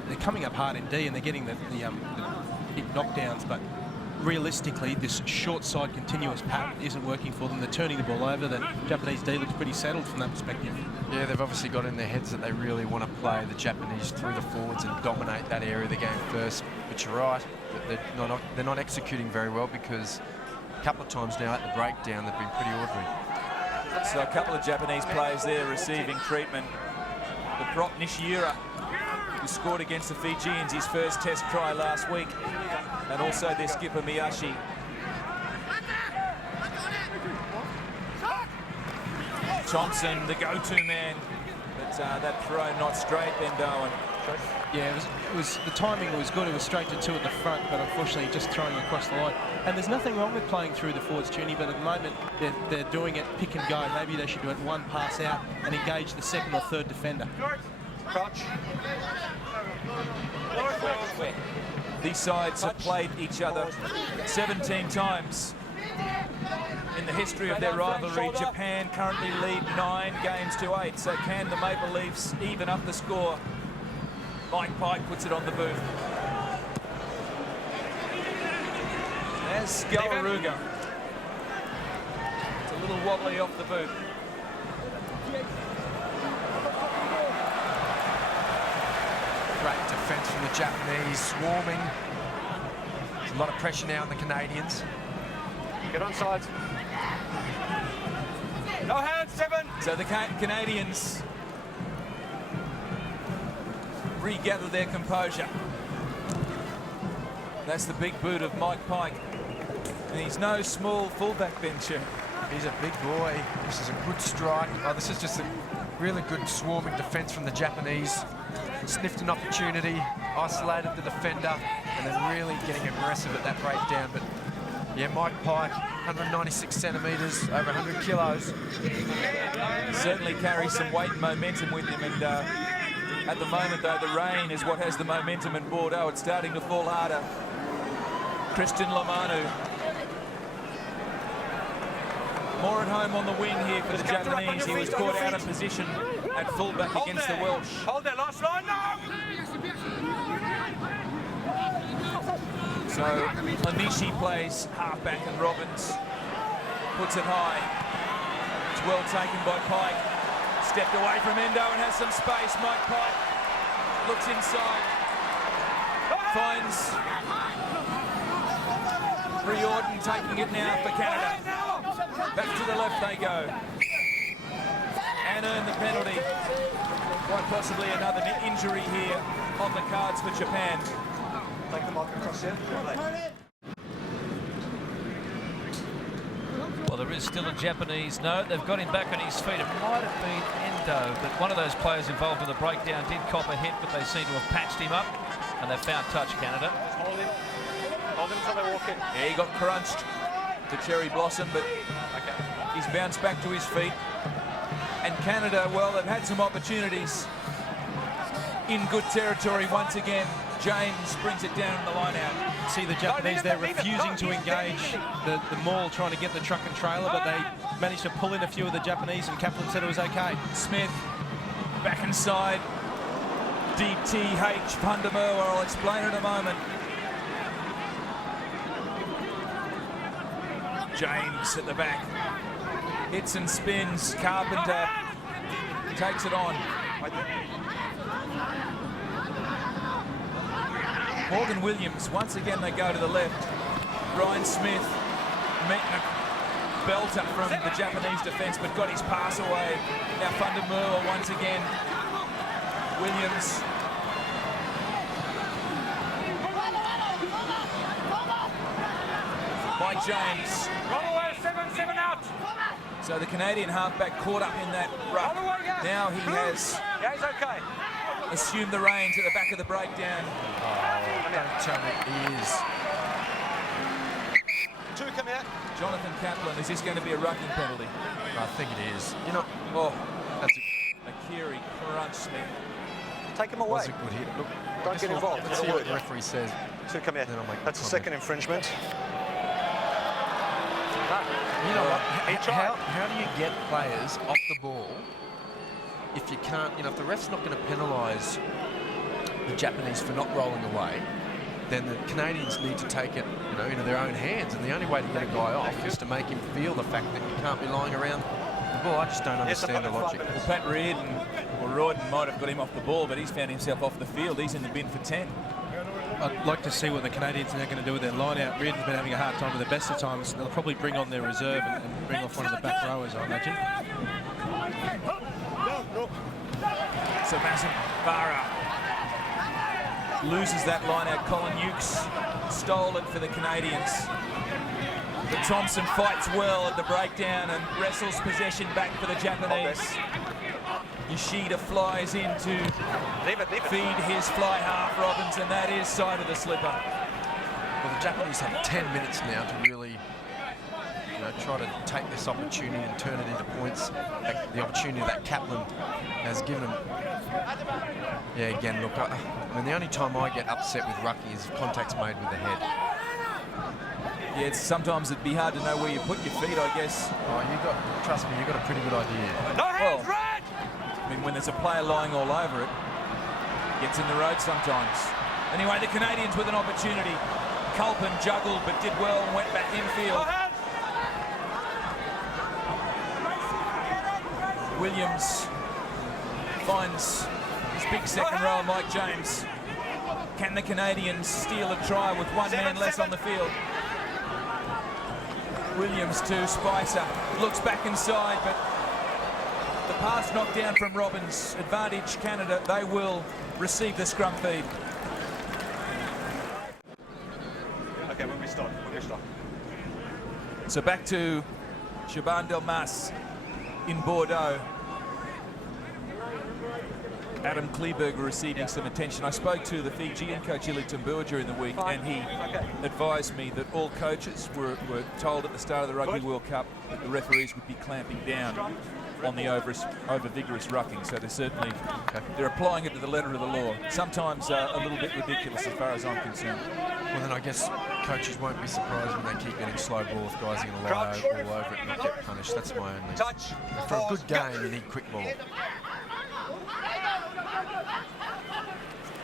They're coming up hard in D and they're getting the big knockdowns, but realistically this short side continuous pattern isn't working for them. They're turning the ball over. The Japanese D looks pretty settled from that perspective. Yeah, they've obviously got in their heads that they really want to play the Japanese through the forwards and dominate that area of the game first. But you're right, they're not executing very well because a couple of times now at the breakdown they've been pretty ordinary. So a couple of Japanese players there receiving treatment. The prop Nishiura, who scored against the Fijians his first test try last week, and also their skipper Miyashi. Thompson, the go-to man, but that throw not straight, Ben Darwin. Yeah, the timing was good. It was straight to 2 at the front, but unfortunately just throwing across the line. And there's nothing wrong with playing through the forwards, Tuny, but at the moment they're doing it pick and go. Maybe they should do it 1 pass out and engage the 2nd or 3rd defender. Crouch. These sides have played each other 17 times in the history of their rivalry. Japan currently lead 9 games to 8. So can the Maple Leafs even up the score? Mike Pike puts it on the boot. There's Scalaruga. It's a little wobbly off the boot. Great defence from the Japanese, swarming. There's a lot of pressure now on the Canadians. Get on sides. No hands, 7. So the Canadians regather their composure. That's the big boot of Mike Pike. And he's no small fullback bencher. He's a big boy. This is a good strike. Oh, this is just a really good swarming defence from the Japanese. Sniffed an opportunity, isolated the defender, and then really getting aggressive at that breakdown. But yeah, Mike Pike, 196 centimetres, over 100 kilos. Certainly carries some weight and momentum with him, and at the moment though the rain is what has the momentum in Bordeaux. It's starting to fall harder. Christian Lamanu more at home on the wing here for the Japanese. He was caught out of position at fullback against the Welsh. Hold there, last line now. So Anishi plays halfback and Robbins puts it high. It's well taken by Pike. Stepped away from Endo and has some space. Mike Pike looks inside. Finds Riordan taking it now for Canada. Back to the left they go. And earn the penalty. Quite possibly another injury here on the cards for Japan. Take the mark across here. Well, there is still a Japanese note. They've got him back on his feet. It might have been Endo, but one of those players involved in the breakdown did cop a hit, but they seem to have patched him up, and they've found touch, Canada. Hold him. Hold him until they walk in. Yeah, he got crunched to Cherry Blossom, but he's bounced back to his feet. And Canada, well, they've had some opportunities in good territory once again. James brings it down in the line out. see the Japanese there refusing to engage the maul, trying to get the truck and trailer, but they managed to pull in a few of the Japanese, and Kaplan said it was okay. Smith back inside. DTH Pundamu, I'll explain in a moment. James at the back. Hits and spins. Carpenter takes it on. Morgan Williams, once again they go to the left. Ryan Smith meeting a belter from the Japanese defence, but got his pass away. Now Fundamur once again. Williams. By James. So the Canadian halfback caught up in that ruck. Now he has assumed the reins at the back of the breakdown. Don't tell me he is. Two come out. Jonathan Kaplan, is this going to be a rucking penalty? I think it is. You know, That's a Akiri crunch Smith. Take him away. was a good hit. Look, Don't get involved. Let's see what the referee says. Two come out. Then I'll make That's a second infringement. You know what? How do you get players off the ball if you can't, if the ref's not going to penalise the Japanese for not rolling away, then the Canadians need to take it, into their own hands. And the only way to get a guy off is to make him feel the fact that you can't be lying around the ball. I just don't understand the logic. Well, Pat Reardon or Royden might have got him off the ball, but he's found himself off the field. He's in the bin for 10. I'd like to see what the Canadians are going to do with their line-out. Reardon's been having a hard time with the best of times. They'll probably bring on their reserve and bring off one of the back rowers, I imagine. So Mazin Barra loses that line-out. Colin Hughes stole it for the Canadians. But Thompson fights well at the breakdown and wrestles possession back for the Japanese. Yoshida flies in to feed his fly half Robbins, and that is side of the slipper. Well, the Japanese have 10 minutes now to really, try to take this opportunity and turn it into points. The opportunity that Kaplan has given them. Yeah, again, look, the only time I get upset with rucky is if contact's made with the head. Yeah, sometimes it'd be hard to know where you put your feet, I guess. Oh, trust me, you've got a pretty good idea. No hands, red! I mean, when there's a player lying all over it, gets in the road sometimes. Anyway, the Canadians with an opportunity. Culpin juggled but did well and went back infield. Williams finds his big second rower, Mike James. Can the Canadians steal a try with one man less on the field? Williams to Spicer. Looks back inside, but the pass knocked down from Robbins. Advantage Canada. They will receive the scrum feed. Okay, when we start. So back to Chaban-Delmas in Bordeaux. Adam Kleberger receiving some attention. I spoke to the Fijian coach Ili Tambua during the week, and he advised me that all coaches were told at the start of the Rugby World Cup that the referees would be clamping down on the over-vigorous rucking. So they're applying it to the letter of the law. Sometimes a little bit ridiculous as far as I'm concerned. Well, then I guess coaches won't be surprised when they keep getting slow ball if guys are going to lie all over it and not get punished. That's my only. For a good game, you need quick ball.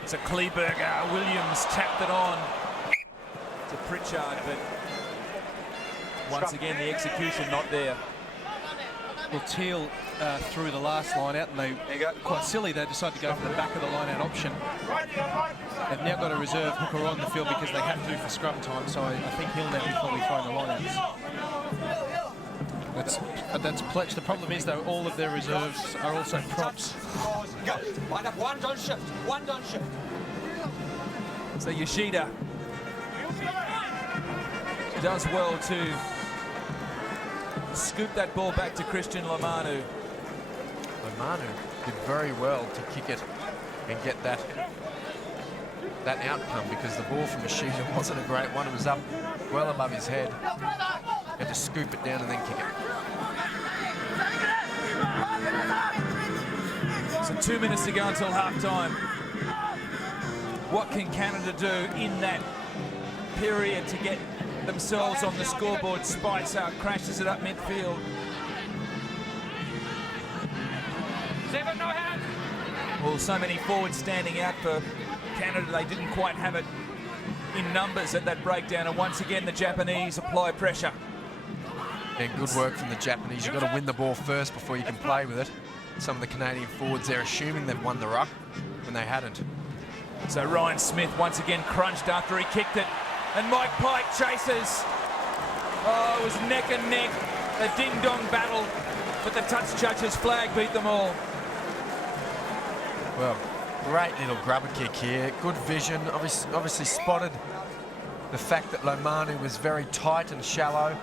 So Kleberger, Williams tapped it on to Pritchard, but once again the execution not there. Well, Teal threw the last line out, and quite silly, they decided to go for the back of the line out option. They've now got a reserve hooker on the field because they have to for scrum time, so I think he'll now be probably throwing the line outs. That's pledged. The problem is, though, all of their reserves are also props. Go. Line up, one, don't shift. One, don't shift. So Yoshida does well to scoop that ball back to Christian Lamanu. Lamanu did very well to kick it and get that outcome, because the ball from Yoshida wasn't a great one. It was up well above his head. He had to scoop it down and then kick it. So 2 minutes to go until half-time. What can Canada do in that period to get themselves on the scoreboard. Spicer crashes it up midfield. Well, so many forwards standing out for Canada, they didn't quite have it in numbers at that breakdown, and once again the Japanese apply pressure. And good work from the Japanese. You've got to win the ball first before you can play with it. Some of the Canadian forwards, they're assuming they've won the ruck when they hadn't. So Ryan Smith once again crunched after he kicked it, and Mike Pike chases. Oh, it was neck and neck, a ding-dong battle, but the touch judge's flag beat them all. Well, great little grubber kick here. Good vision. Obviously spotted the fact that Lomanu was very tight and shallow.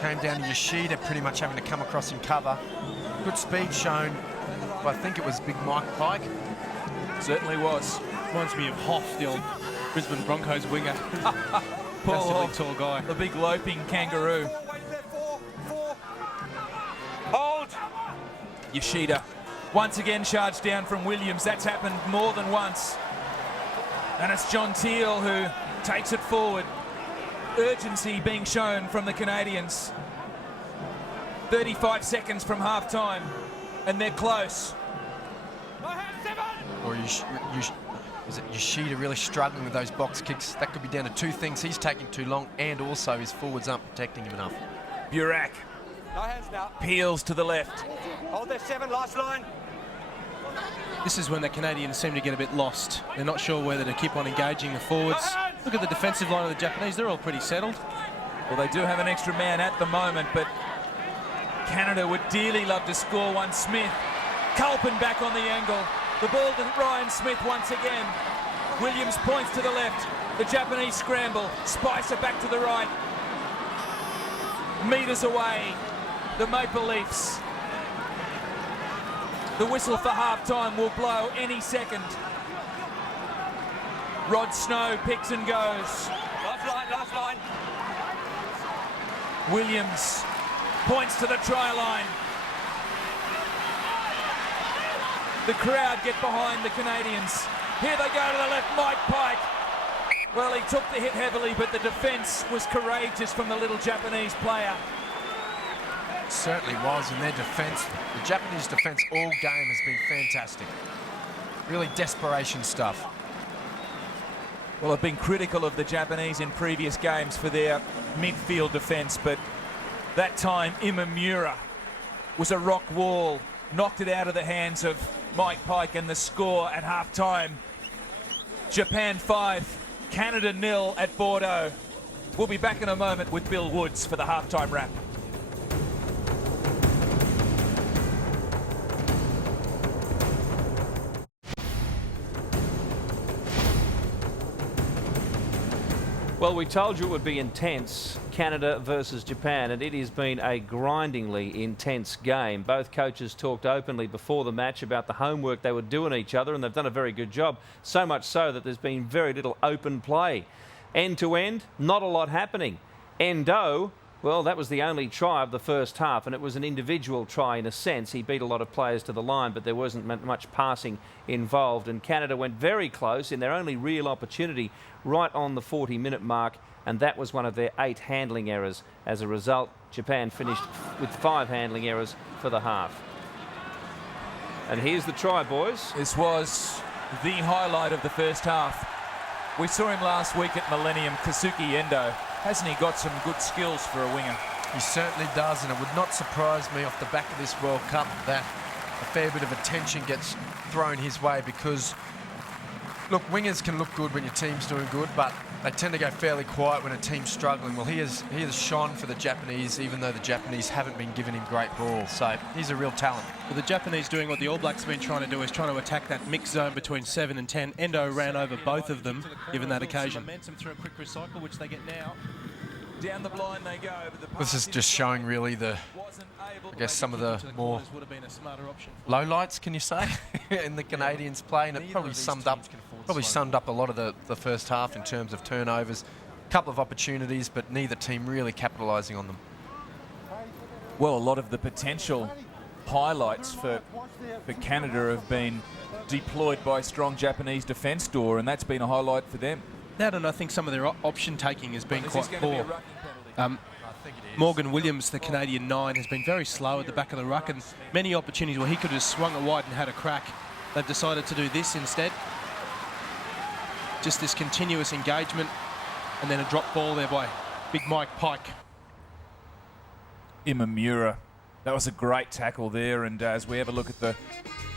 Came down to Yoshida pretty much having to come across in cover. Good speed shown, but I think it was big Mike Pike. Certainly was. Reminds me of Hoff, the old Brisbane Broncos winger. Paul Massively tall guy. The big loping kangaroo. Hold! Yoshida once again charged down from Williams. That's happened more than once. And it's John Teal who takes it forward. Urgency being shown from the Canadians. 35 seconds from half-time, and they're close. Or is it Yoshida really struggling with those box kicks? That could be down to two things. He's taking too long, and also his forwards aren't protecting him enough. Burak peels to the left. Hold there, 7, last line. This is when the Canadians seem to get a bit lost. They're not sure whether to keep on engaging the forwards. Look at the defensive line of the Japanese. They're all pretty settled. Well, they do have an extra man at the moment, but Canada would dearly love to score one. Smith, Kaplan back on the angle. The ball to Ryan Smith once again. Williams points to the left. The Japanese scramble. Spicer back to the right. Metres away, the Maple Leafs. The whistle for half-time will blow any second. Rod Snow picks and goes. Last line. Williams points to the try line. The crowd get behind the Canadians. Here they go to the left, Mike Pike. Well, he took the hit heavily, but the defence was courageous from the little Japanese player. It certainly was, and their defence, the Japanese defence all game has been fantastic. Really desperation stuff. Well, I've been critical of the Japanese in previous games for their midfield defence, but that time Imamura was a rock wall, knocked it out of the hands of Mike Pike, and the score at half-time. Japan 5, Canada 0 at Bordeaux. We'll be back in a moment with Bill Woods for the half-time wrap. Well, we told you it would be intense, Canada versus Japan, and it has been a grindingly intense game. Both coaches talked openly before the match about the homework they would do on each other, and they've done a very good job, so much so that there's been very little open play. End to end, not a lot happening. Endo, well, that was the only try of the first half, and it was an individual try in a sense. He beat a lot of players to the line, but there wasn't much passing involved, and Canada went very close in their only real opportunity right on the 40-minute mark, and that was one of their 8 handling errors. As a result, Japan finished with 5 handling errors for the half. And here's the try, boys. This was the highlight of the first half. We saw him last week at Millennium, Kazuki Endo. Hasn't he got some good skills for a winger? He certainly does, and it would not surprise me off the back of this World Cup that a fair bit of attention gets thrown his way, because look, wingers can look good when your team's doing good, but they tend to go fairly quiet when a team's struggling. Well, he has shone for the Japanese, even though the Japanese haven't been giving him great balls. So he's a real talent. Well, the Japanese doing what the All Blacks have been trying to do, is trying to attack that mixed zone between 7 and 10. Endo ran over both of them, given that occasion. Momentum through a quick recycle, which they get now. Down the blind they go. This is just showing really I guess some of the more lowlights, can you say, in the Canadians' play, and it probably summed up a lot of the first half in terms of turnovers. A couple of opportunities, but neither team really capitalising on them. Well, a lot of the potential highlights for Canada have been deployed by strong Japanese defence door, and that's been a highlight for them. That, and I think some of their option taking has been quite poor. I think it is. Morgan Williams, the Canadian 9, has been very slow at the back of the ruck, and many opportunities where he could have swung it wide and had a crack. They've decided to do this instead. Just this continuous engagement, and then a drop ball there by big Mike Pike. Imamura. That was a great tackle there, and as we have a look at the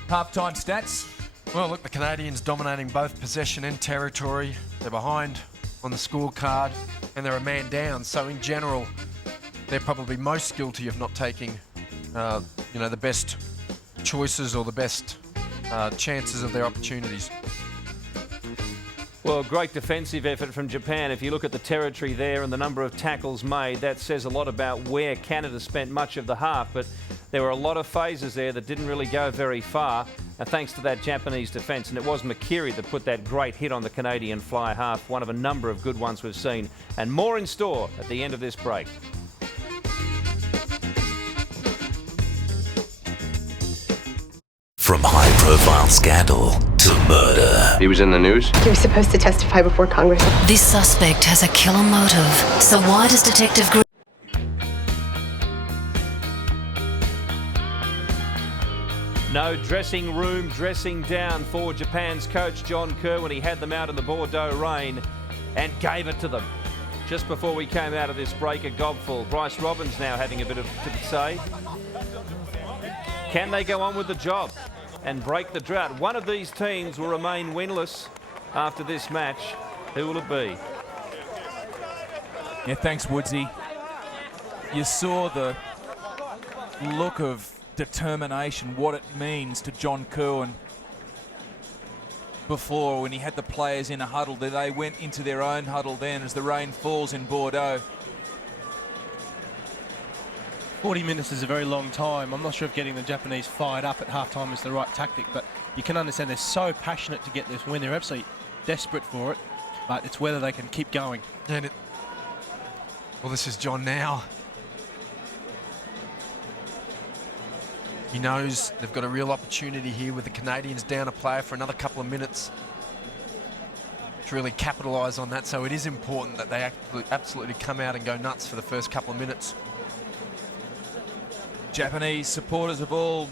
half-time stats. Well, look, the Canadians dominating both possession and territory. They're behind on the scorecard, and they're a man down. So in general, they're probably most guilty of not taking, the best choices or the best chances of their opportunities. Well, great defensive effort from Japan. If you look at the territory there and the number of tackles made, that says a lot about where Canada spent much of the half. But there were a lot of phases there that didn't really go very far, thanks to that Japanese defence. And it was Makiri that put that great hit on the Canadian fly half, one of a number of good ones we've seen. And more in store at the end of this break. From high-profile scandal to murder. He was in the news. He was supposed to testify before Congress. This suspect has a killer motive. So why does Detective Green... No dressing room dressing down for Japan's coach John Kerr when he had them out in the Bordeaux rain and gave it to them. Just before we came out of this break, a gobful. Bryce Robbins now having a bit of to say. Can they go on with the job and break the drought? One of these teams will remain winless after this match. Who will it be? Yeah, thanks, Woodsy. You saw the look of determination, what it means to John Kerwin before when he had the players in a huddle. They went into their own huddle then as the rain falls in Bordeaux. 40 minutes is a very long time. I'm not sure if getting the Japanese fired up at halftime is the right tactic, but you can understand they're so passionate to get this win. They're absolutely desperate for it, but it's whether they can keep going. And well, this is John now. He knows they've got a real opportunity here with the Canadians down a player for another couple of minutes to really capitalise on that. So it is important that they absolutely come out and go nuts for the first couple of minutes. Japanese supporters of all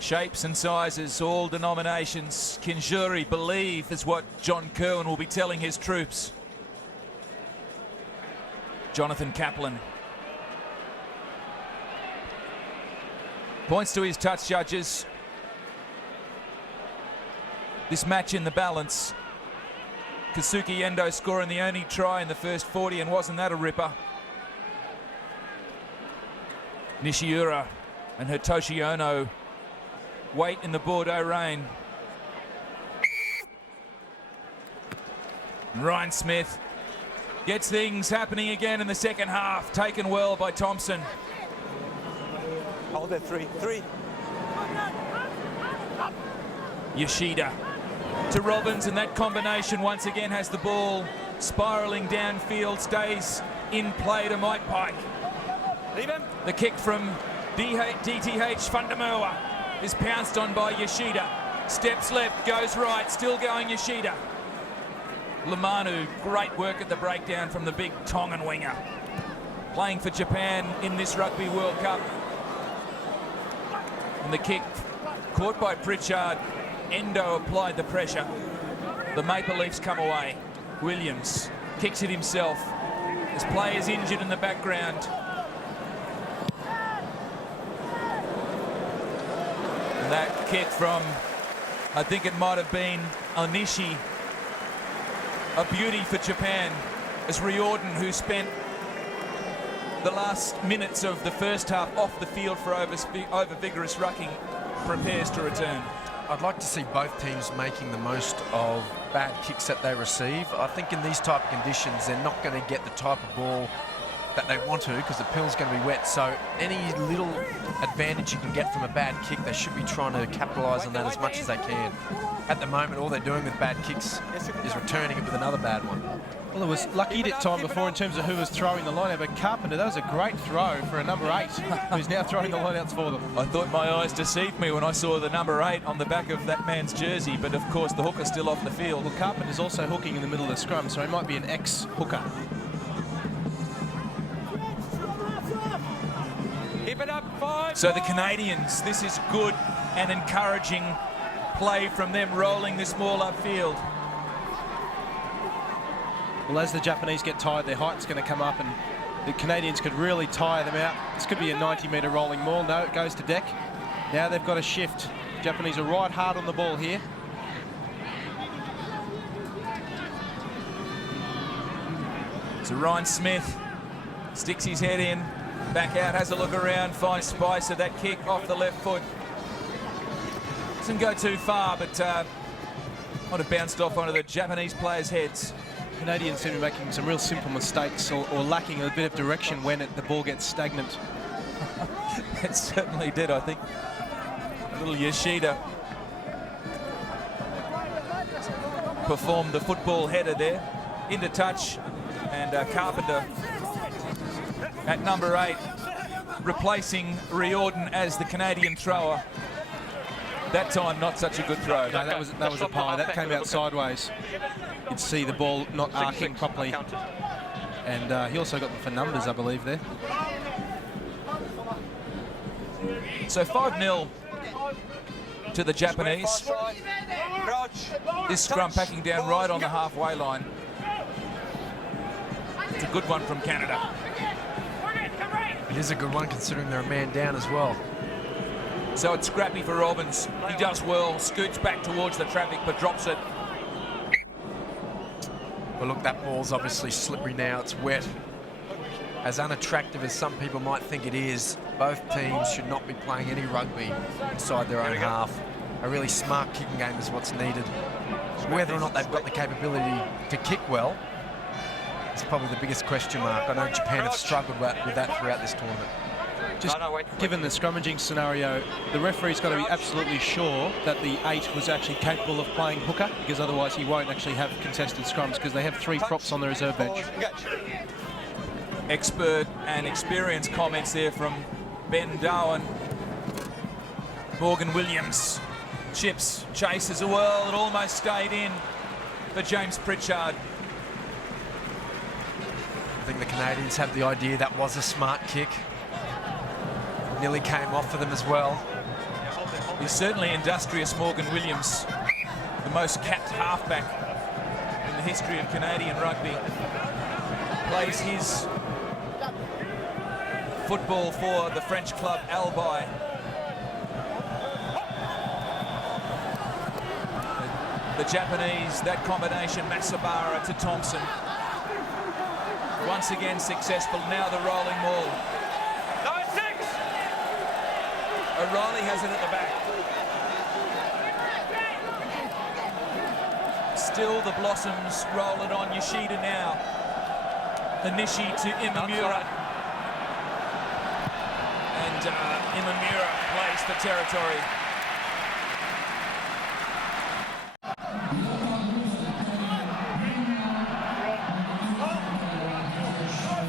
shapes and sizes, all denominations, Kinjuri believe is what John Kerwin will be telling his troops. Jonathan Kaplan points to his touch judges. This match in the balance. Kazuki Endo scoring the only try in the first 40, and wasn't that a ripper? Nishiura and Hitoshi Ono wait in the Bordeaux rain. And Ryan Smith gets things happening again in the second half, taken well by Thompson. Hold there, three. Yoshida to Robbins, and that combination once again has the ball spiralling downfield, stays in play to Mike Pike. The kick from DTH Fundamua is pounced on by Yoshida. Steps left, goes right, still going Yoshida. Lamanu, great work at the breakdown from the big Tongan winger. Playing for Japan in this Rugby World Cup. And the kick caught by Pritchard. Endo applied the pressure. The Maple Leafs come away. Williams kicks it himself. His players injured in the background. That kick from, I think it might have been Onishi, a beauty for Japan, as Riordan, who spent the last minutes of the first half off the field for over vigorous rucking, prepares to return. I'd like to see both teams making the most of bad kicks that they receive. I think in these type of conditions, they're not going to get the type of ball that they want to, because the pill's going to be wet. So any little advantage you can get from a bad kick, they should be trying to capitalise on that as much as they can. At the moment, all they're doing with bad kicks is returning it with another bad one. Well, it was lucky that time before in terms of who was throwing the line out, but Carpenter, that was a great throw for a number 8, who's now throwing the lineouts for them. I thought my eyes deceived me when I saw the number 8 on the back of that man's jersey, but of course the hooker's still off the field. Well, Carpenter's also hooking in the middle of the scrum, so he might be an ex-hooker. Keep it up, 5. So the Canadians, this is good and encouraging play from them, rolling this ball upfield. Well, as the Japanese get tired, their height's going to come up, and the Canadians could really tire them out. This could be a 90-metre rolling maul. No, it goes to deck. Now they've got a shift. Japanese are right hard on the ball here. So Ryan Smith sticks his head in, back out, has a look around, finds Spicer. That kick off the left foot doesn't go too far, but might have bounced off onto the Japanese players' heads. Canadians seem to be making some real simple mistakes or lacking a bit of direction when the ball gets stagnant. It certainly did, I think. A little Yoshida performed the football header there, into touch, and Carpenter at number 8, replacing Riordan as the Canadian thrower. That time, not such a good throw. No, that was a pie. That came out sideways. You'd see the ball not arcing properly. And he also got them for numbers, I believe, there. So 5-0 to the Japanese. This scrum packing down right on the halfway line. It's a good one from Canada. It is a good one, considering they're a man down as well. So it's scrappy for Robbins. He does well, scoots back towards the traffic, but drops it. Well, look, that ball's obviously slippery now. It's wet. As unattractive as some people might think it is, both teams should not be playing any rugby inside their own half. A really smart kicking game is what's needed. Whether or not they've got the capability to kick well is probably the biggest question mark. I know Japan have struggled with that throughout this tournament. Just given the scrummaging scenario, the referee's got to be absolutely sure that the 8 was actually capable of playing hooker, because otherwise he won't actually have contested scrums, because they have 3 props on the reserve bench. Expert and experienced comments there from Ben Darwin. Morgan Williams chips, chases well, it almost stayed in for James Pritchard. I think the Canadians have the idea that was a smart kick. Nearly came off for them as well. He's certainly industrious, Morgan Williams, the most capped halfback in the history of Canadian rugby. Plays his football for the French club Albi. The Japanese, that combination, Masabara to Thompson. Once again successful, now the rolling maul. O'Reilly has it at the back. Still the Blossoms roll it on. Yoshida now. Anishi to Imamura. And Imamura plays for territory.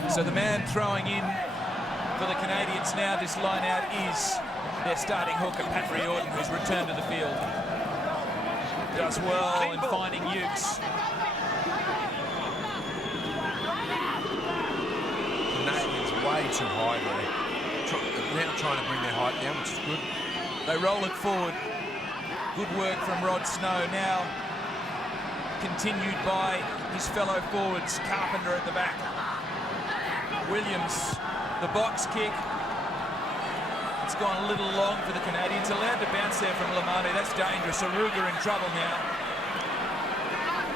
So the man throwing in for the Canadians now, this line out is their starting hooker, Pat Riordan, who's returned to the field. Does well in finding Ukes. Canadians way too high there. Now trying to bring their height down, which is good. They roll it forward. Good work from Rod Snow. Now continued by his fellow forwards, Carpenter at the back. Williams, the box kick. It's gone a little long for the Canadians. Allowed to bounce there from Lamani. That's dangerous. Aruga in trouble now.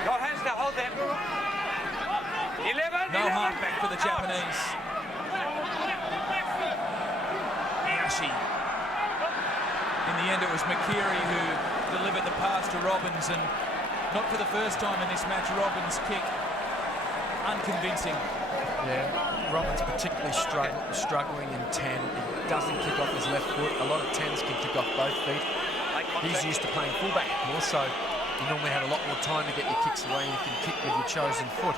Your hands now, hold them. 11. No halfback for the Japanese. Aoshi. In the end, it was Makiri who delivered the pass to Robbins, and not for the first time in this match, Robbins' kick unconvincing. Yeah. Robin's particularly struggling in 10. He doesn't kick off his left foot. A lot of 10s can kick off both feet. He's used to playing fullback, of course, so you normally have a lot more time to get your kicks away. You can kick with your chosen foot.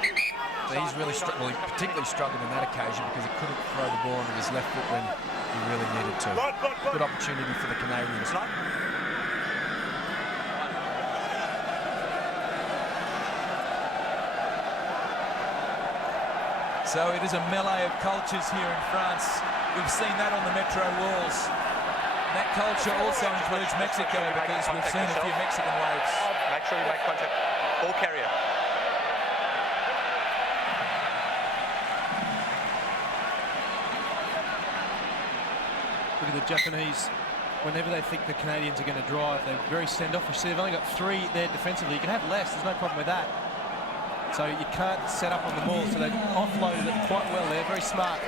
So he's really he particularly struggled on that occasion because he couldn't throw the ball onto his left foot when he really needed to. Good opportunity for the Canadians. So it is a melee of cultures here in France. We've seen that on the metro walls. That culture also includes Mexico because we've seen a few Mexican waves. Make sure you make contact. Ball carrier. Look at the Japanese. Whenever they think the Canadians are going to drive, they're very standoffish. See, they've only got 3 there defensively. You can have less. There's no problem with that. So you can't set up on the ball. So they've offloaded it quite well there. Very smart.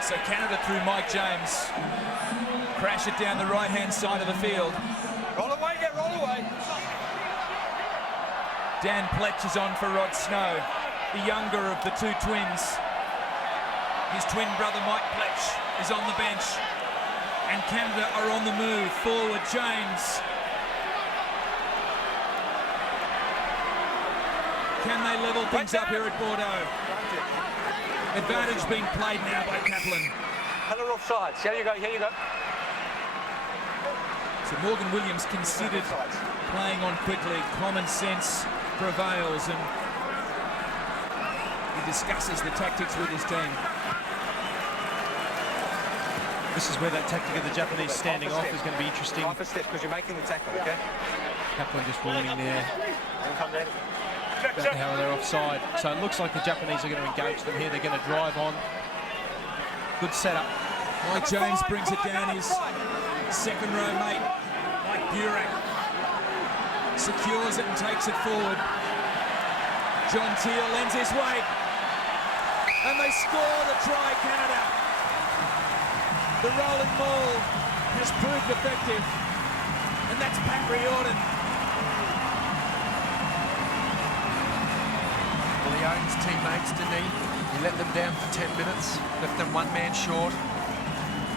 So Canada through Mike James. Crash it down the right-hand side of the field. Roll away, get roll away. Dan Pletch is on for Rod Snow, the younger of the 2 twins. His twin brother Mike Pletch is on the bench. And Canada are on the move. Forward, James. Can they level things up here at Bordeaux? Advantage being played now by Kaplan. Colour offsides. Here you go, here you go. So Morgan Williams considered playing on quickly. Common sense prevails and he discusses the tactics with his team. This is where that tactic of the Japanese standing off is going to be interesting. Half a step because you're making the tackle, okay? Kaplan just warning there. Come there. About how they're offside. So it looks like the Japanese are going to engage them here. They're going to drive on. Good setup. Mike James brings it down his second row mate, Mike Burak. Secures it and takes it forward. John Teal lends his weight. And they score the try, Canada. The rolling maul has proved effective. And that's Pat Riordan. Well, he owns teammates, didn't he? He let them down for 10 minutes, left them 1 man short.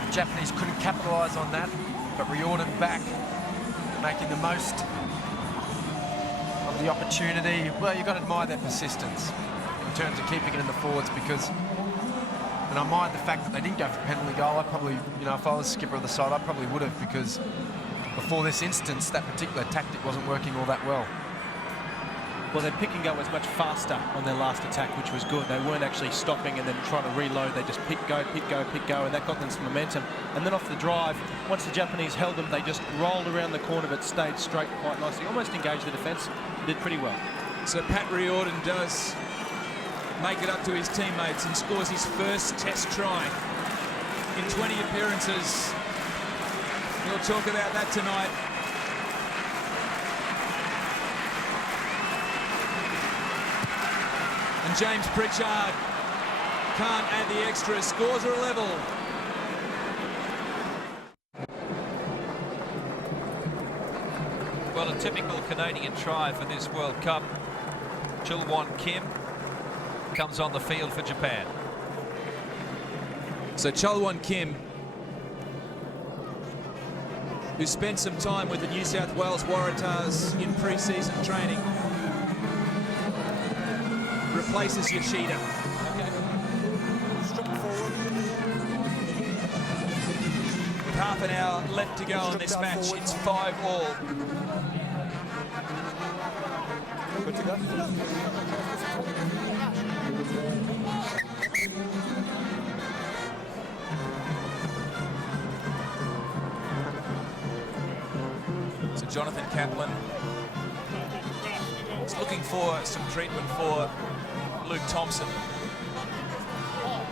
The Japanese couldn't capitalise on that, but Riordan back, making the most of the opportunity. Well, you've got to admire their persistence in terms of keeping it in the forwards because, and I mind the fact that they didn't go for penalty goal. I probably, you know, if I was skipper of the side, I probably would have because before this instance, that particular tactic wasn't working all that well. Well, their pick and go was much faster on their last attack, which was good. They weren't actually stopping and then trying to reload. They just pick, go, pick, go, pick, go, and that got them some momentum. And then off the drive, once the Japanese held them, they just rolled around the corner but stayed straight quite nicely. Almost engaged the defence. Did pretty well. So Pat Riordan does make it up to his teammates and scores his first test try in 20 appearances. We'll talk about that tonight. And James Pritchard can't add the extra. Scores are a level. Well, a typical Canadian try for this World Cup. Chilwon Kim comes on the field for Japan. So Chilwon Kim, who spent some time with the New South Wales Waratahs in pre-season training, replaces Yoshida. With half an hour left to go in this match, it's 5-all. Good to go. So Jonathan Kaplan is looking for some treatment for Luke Thompson.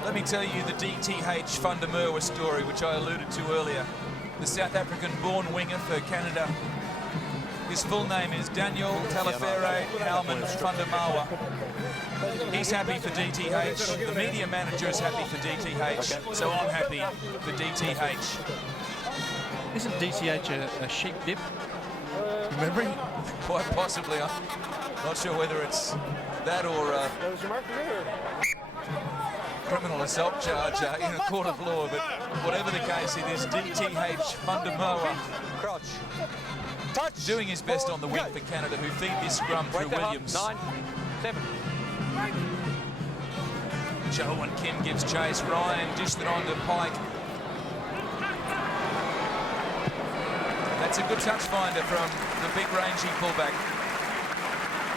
Let me tell you the DTH van der Merwe story, which I alluded to earlier. The South African-born winger for Canada. His full name is Daniel Talafere Alman van der Merwe. He's happy for DTH. The media manager is happy for DTH, so I'm happy for DTH. Isn't DTH a sheep dip? Remembering? Quite possibly. Not sure whether it's that or criminal assault charge in a court of law, but whatever the case, it is DTH Fundamoa. Crouch. Touch. Doing his best on the wing for Canada, who feed this scrum through Williams. 9, 7. Joe and Kim gives chase. Ryan dished it on to Pike. That's a good touch finder from the big rangy fullback.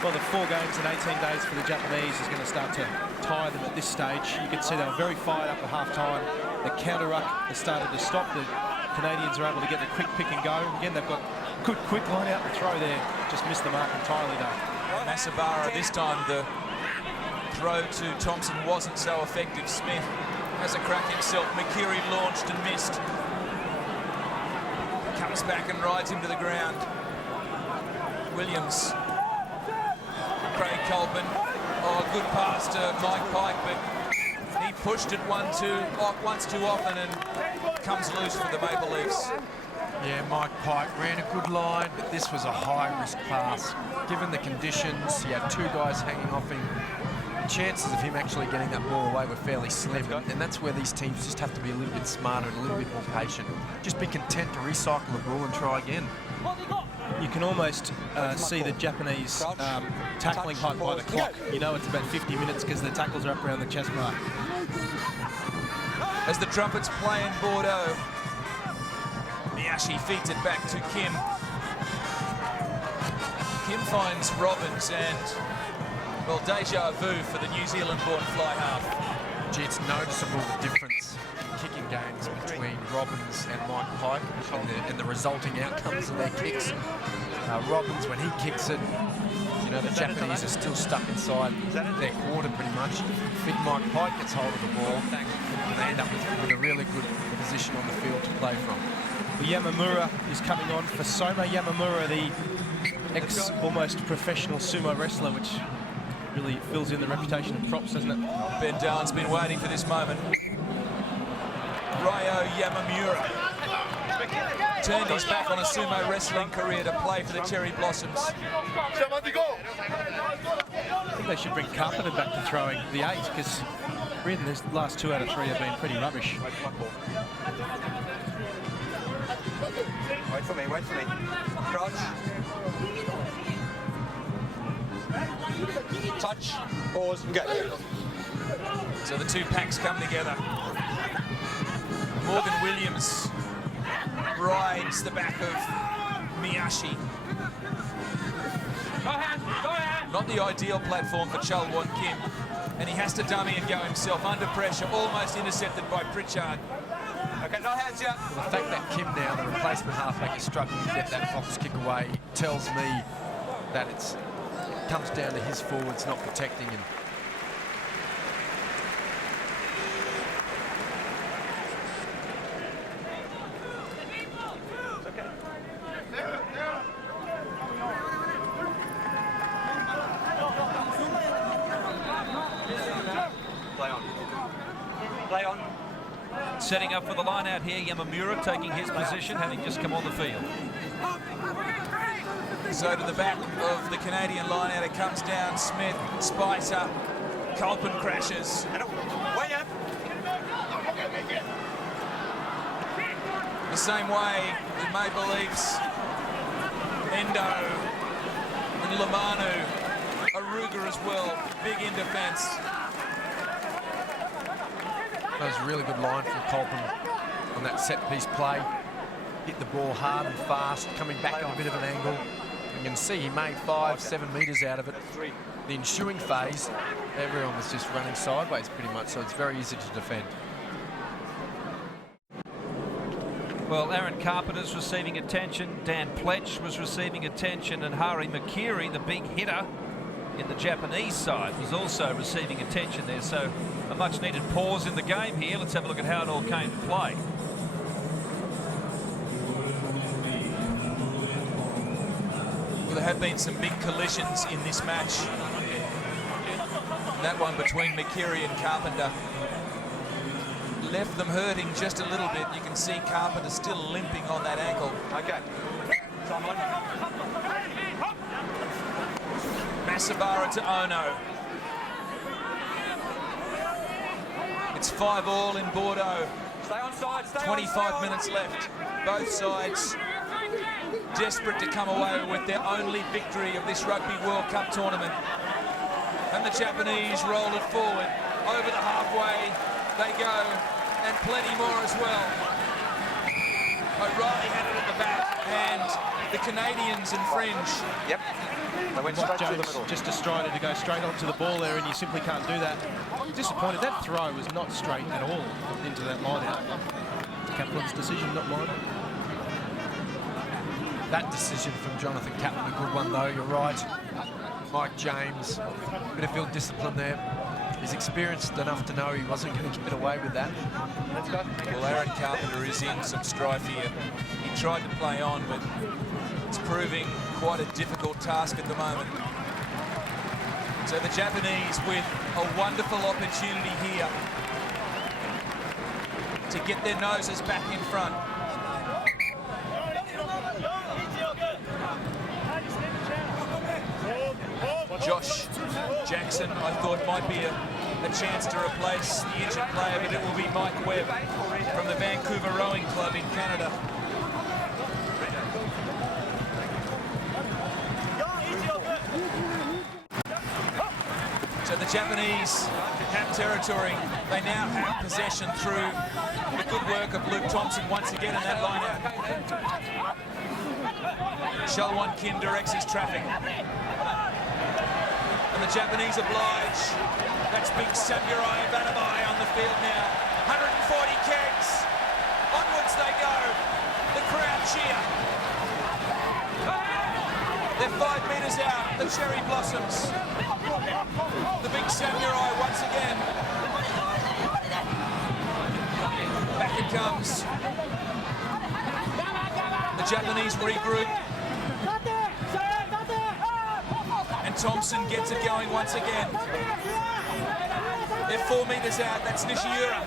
Well, the 4 games in 18 days for the Japanese is going to start to tire them at this stage. You can see they were very fired up at half-time. The counter-ruck has started to stop. The Canadians are able to get the quick pick and go. Again, they've got good quick line out the throw there. Just missed the mark entirely, though. Masabara, this time the throw to Thompson wasn't so effective. Smith has a crack himself. McKeary launched and missed. Comes back and rides him to the ground. Williams. Craig Colpin. Oh, good pass to Mike Pike, but he pushed it once too often and comes loose for the Maple Leafs. Yeah, Mike Pike ran a good line, but this was a high-risk pass. Given the conditions, he had 2 guys hanging off him. Chances of him actually getting that ball away were fairly slim, and that's where these teams just have to be a little bit smarter and a little bit more patient. Just be content to recycle the ball and try again. You can almost see the Japanese tackling height by the clock. You know it's about 50 minutes because the tackles are up around the chest mark. As the trumpets play in Bordeaux, Miyashi feeds it back to Kim. Kim finds Robbins and, well, deja vu for the New Zealand-born fly half. Gee, it's noticeable the difference in kicking games between Robbins and Mike Pike and the resulting outcomes of their kicks. Robbins, when he kicks it, you know, the Japanese are still stuck inside their quarter pretty much. Big Mike Pike gets hold of the ball and they end up with a really good position on the field to play from. Yamamura is coming on for Soma Yamamura, the ex-almost professional sumo wrestler, which really fills in the reputation of props, doesn't it? Ben Down's been waiting for this moment. Ryo Yamamura turned his back on a sumo wrestling career to play for the Cherry Blossoms. I think they should bring Kaplan back to throwing the 8, because Reardon, his last 2 out of 3 have been pretty rubbish. Wait for me, wait for me. Crouch. Touch, pause, and go. So the 2 packs come together. Morgan Williams rides the back of Miyashi. Go ahead. Not the ideal platform for Chalwon Kim, and he has to dummy and go himself under pressure, almost intercepted by Pritchard. Okay, no hands yet. Well, the fact that Kim now, the replacement halfback, is struggling to get that box kick away tells me that it comes down to his forwards not protecting him. Play on. Setting up for the line out here, Yamamura taking his position, having just come on the field. So to the back of the Canadian line out, it comes down. Smith, Spicer, Colpin crashes. Way up. The same way the Maple Leafs, Endo and Lamanu, Aruga as well, big in defence. That was a really good line from Colpin on that set-piece play. Hit the ball hard and fast, coming back at a bit of an angle. You can see he made 5-7 metres out of it. The ensuing phase, everyone was just running sideways pretty much, so it's very easy to defend. Well, Aaron Carpenter's receiving attention, Dan Pletch was receiving attention, and Hari Makiri, the big hitter in the Japanese side, was also receiving attention there. So a much needed pause in the game here. Let's have a look at how it all came to play. Well, there have been some big collisions in this match. And that one between McKerry and Carpenter left them hurting just a little bit. You can see Carpenter still limping on that ankle. Okay. Someone. Masabara to Ono. It's 5-all in Bordeaux. Stay on side, stay 25 minutes left. Both sides desperate to come away with their only victory of this Rugby World Cup tournament. And the Japanese roll it forward. Over the halfway they go, and plenty more as well. O'Reilly had it at the back, and the Canadians infringe. Yep. They went straight Jones to the middle. just decided to go straight onto the ball there, and you simply can't do that. Disappointed. That throw was not straight at all into that line out. Kaplan's decision, not mine. That decision from Jonathan Kaplan, a good one though, you're right. Mike James, bit of field discipline there. He's experienced enough to know he wasn't going to get away with that. Well, Aaron Carpenter is in some strife here. He tried to play on, but it's proving quite a difficult task at the moment. So the Japanese with a wonderful opportunity here to get their noses back in front. Josh Jackson, I thought, might be a chance to replace the injured player, but it will be Mike Webb from the Vancouver Rowing Club in Canada. So the Japanese have territory. They now have possession through the good work of Luke Thompson once again in that line out. Shalwan Kim directs his traffic. And the Japanese oblige. That's big Samurai Vanabai on the field now. 140 kegs. Onwards they go. The crowd cheer. They're 5 metres out. The cherry blossoms. The big Samurai once again. Back it comes. The Japanese regroup. And Thompson gets it going once again. They're 4 metres out. That's Nishiura.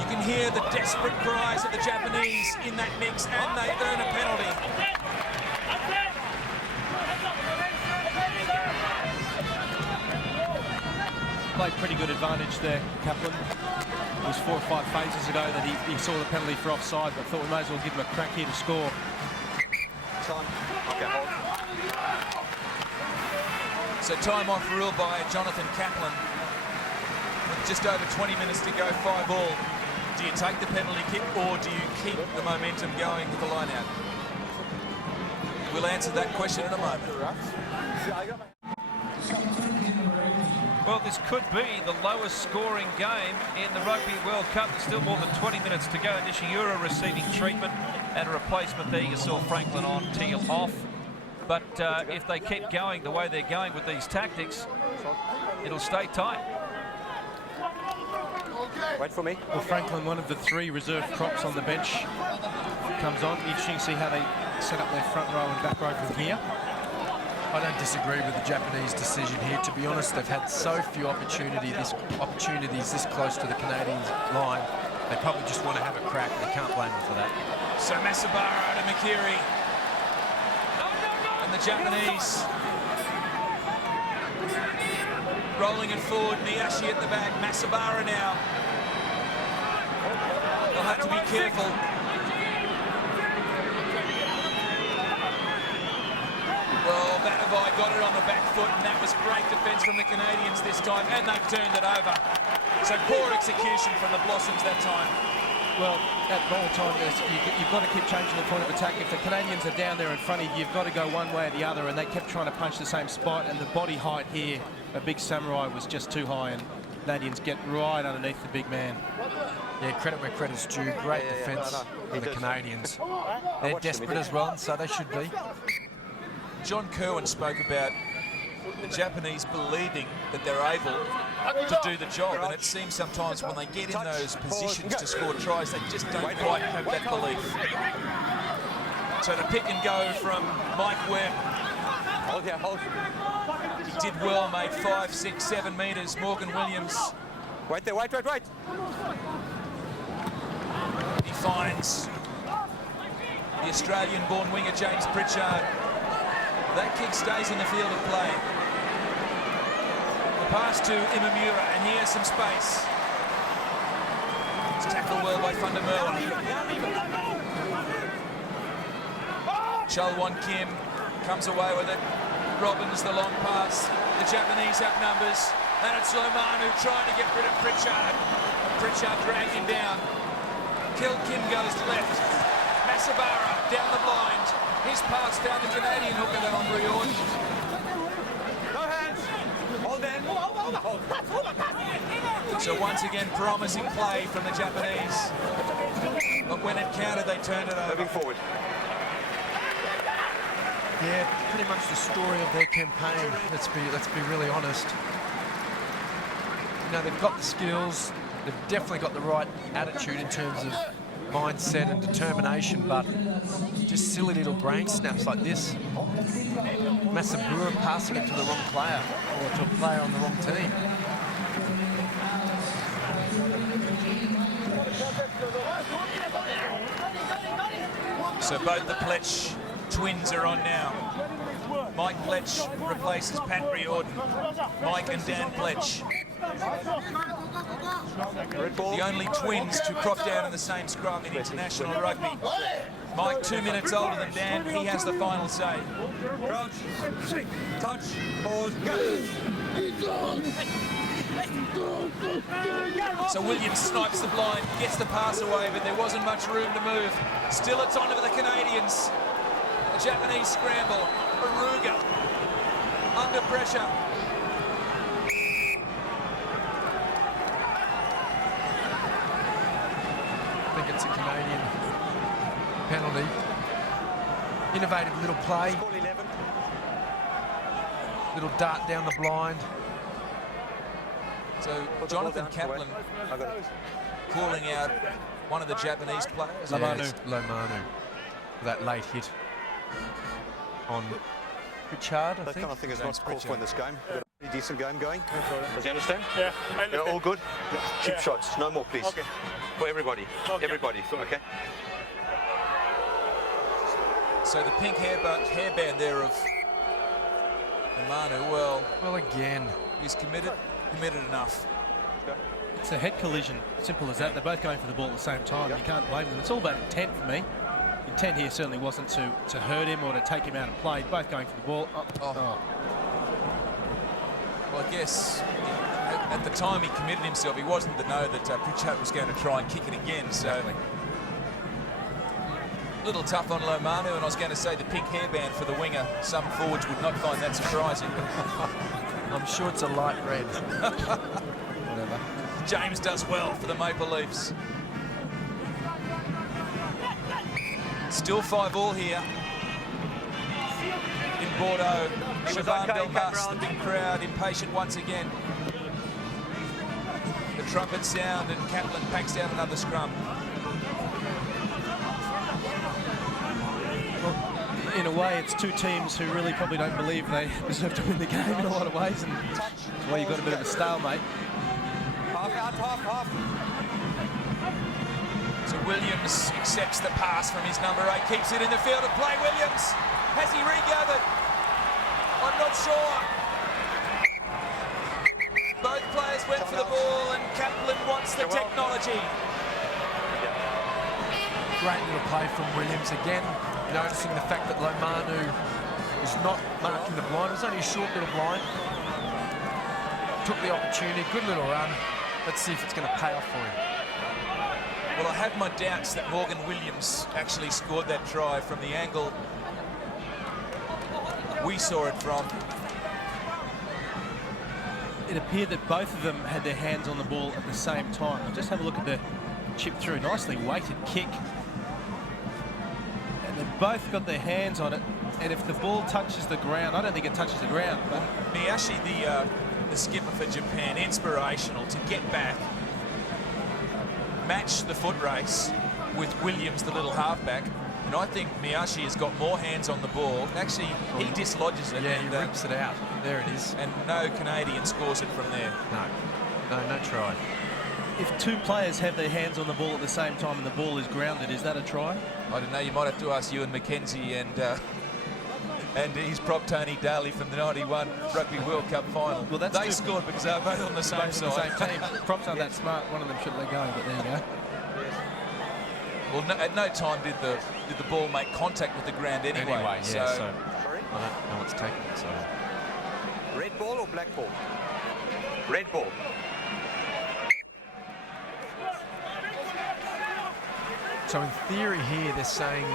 You can hear the desperate cries of the Japanese in that mix, and they earn a penalty. Played pretty good advantage there, Kaplan. It was 4 or 5 phases ago that he saw the penalty for offside, but thought we may as well give him a crack here to score. Time. Okay, hold. So time off rule by Jonathan Kaplan. With just over 20 minutes to go, 5-all. Do you take the penalty kick, or do you keep the momentum going with the line-out? We'll answer that question in a moment. Well, this could be the lowest scoring game in the Rugby World Cup. There's still more than 20 minutes to go. Nishiura receiving treatment and a replacement there. You saw Franklin on, Teal off. But if they keep going the way they're going with these tactics, it'll stay tight. Wait for me. Well, Franklin, one of the 3 reserve props on the bench, comes on. Interesting to see how they set up their front row and back row from here. I don't disagree with the Japanese decision here. To be honest, they've had so few opportunities this close to the Canadians' line. They probably just want to have a crack, and they can't blame them for that. So Masabara to Makiri. And the Japanese rolling it forward. Miyashi at the back. Masabara now. They'll have to be careful. Well, Vanabai got it on the back foot, and that was great defence from the Canadians this time, and they've turned it over. So poor execution from the Blossoms that time. Well, at ball time, you've got to keep changing the point of attack. If the Canadians are down there in front of you, you've got to go one way or the other, and they kept trying to punch the same spot, and the body height here, a big Samurai, was just too high, and Canadians get right underneath the big man. Yeah, credit where credit's due. Great defence for the Canadians. They're desperate as well, so they should be. John Kerwin spoke about the Japanese believing that they're able to do the job, and it seems sometimes when they get in those positions to score tries, they just don't quite have that belief. So the pick and go from Mike Webb. Hold, yeah, hold. He did well, made 5, 6, 7 metres. Morgan Williams. Wait there, wait, wait, wait. He finds the Australian-born winger James Pritchard. That kick stays in the field of play. The pass to Imamura, and here's some space. It's tackled well by Van der Merwe. Chalwon Kim comes away with it. Robbins, the long pass. The Japanese have numbers. And it's Lomanu trying to get rid of Pritchard. Pritchard dragged him down. Kim goes left. Masabara down the blind. His pass down the Canadian hooker though on Riordan. No hands. Hold in. So once again, promising play from the Japanese. But when it counted, they turned it over. Moving forward. Yeah, pretty much the story of their campaign. Let's be really honest. You know, they've got the skills. They've definitely got the right attitude in terms of mindset and determination, but just silly little brain snaps like this. Masabura passing it to the wrong player, or to a player on the wrong team. So both the Pletch twins are on now. Mike Pletch replaces Pat Riordan. Mike and Dan Pletch. The only twins to crop down in the same scrum in international rugby. Mike 2 minutes older than Dan, he has the final say. Crouch, touch, pause, go. So Williams snipes the blind, gets the pass away, but there wasn't much room to move. Still it's on to the Canadians. A Japanese scramble. Aruga under pressure. I think it's a Canadian penalty. Innovative little play. Little dart down the blind. So Jonathan Kaplan calling out one of the Japanese players. Lomanu. That late hit on Pritchard, I That think. kind of thing is not called for in this game. We've got a pretty decent game going. Does you understand? Yeah, all good. Cheap Yeah. shots, no more, please. Okay. For everybody. Okay. Everybody. Okay. So the pink hairband there of Manu, well again, he's committed enough. It's a head collision, simple as that. They're both going for the ball at the same time. You can't blame them. It's all about intent for me. Intent here certainly wasn't to hurt him or to take him out of play. Both going for the ball. Well, I guess at the time he committed himself, he wasn't to know that Pritchard was going to try and kick it again. So a little tough on Lomanu, and I was going to say the pink hairband for the winger. Some forwards would not find that surprising. I'm sure it's a light red. Whatever. James does well for the Maple Leafs. Still 5-5 here in Bordeaux. Chaban-Delmas, the big crowd, impatient once again. The trumpet sound and Kaplan packs down another scrum. Well, in a way, it's two teams who really probably don't believe they deserve to win the game in a lot of ways, and that's why you've got a bit of a stalemate. Half. So Williams accepts the pass from his number 8, keeps it in the field of play. Williams, has he regathered? I'm not sure. Both players went for the ball, and Kaplan wants the technology. Great little play from Williams again, noticing the fact that Lomanu is not marking the blind. It was only a short little blind. Took the opportunity, good little run. Let's see if it's going to pay off for him. Well, I have my doubts that Morgan Williams actually scored that try from the angle we saw it from. It appeared that both of them had their hands on the ball at the same time. Just have a look at the chip through, nicely weighted kick. And they've both got their hands on it. And if the ball touches the ground, I don't think it touches the ground. But Miyashi, the skipper for Japan, inspirational to get back, match the foot race with Williams, the little halfback. And I think Miyashi has got more hands on the ball. Actually, he dislodges it. Yeah, and he rips it out. There it is. And no Canadian scores it from there. No try. if two players have their hands on the ball at the same time and the ball is grounded, is that a try? I don't know. You might have to ask Ewan McKenzie and his prop Tony Daly from the '91 Rugby World Cup final. Well, they scored because they were both on the same side. The same team. Props aren't that smart. One of them should let go, but there you go. Well, at no time did the ball make contact with the ground anyway. Yeah, so Sorry? I don't know what's taking it. So Red ball or black ball? Red ball. So in theory here, they're saying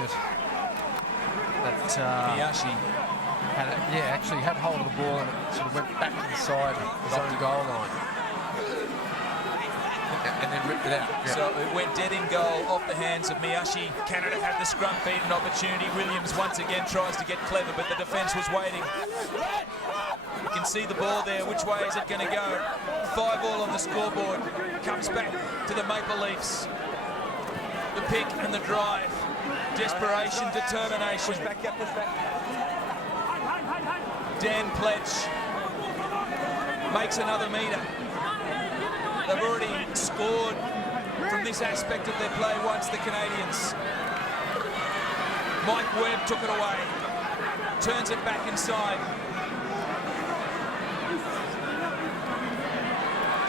that Miyashi actually had hold of the ball and it sort of went back inside his own goal line. And then ripped it out. Yeah. So it went dead in goal off the hands of Miyashi. Canada had the scrum beaten opportunity. Williams once again tries to get clever, but the defence was waiting. You can see the ball there. Which way is it going to go? 5-all on the scoreboard. Comes back to the Maple Leafs. The pick and the drive. Desperation, determination. Push back, yeah, push back. Dan Pledge makes another metre. They've already scored from this aspect of their play once, the Canadians. Mike Webb took it away. Turns it back inside.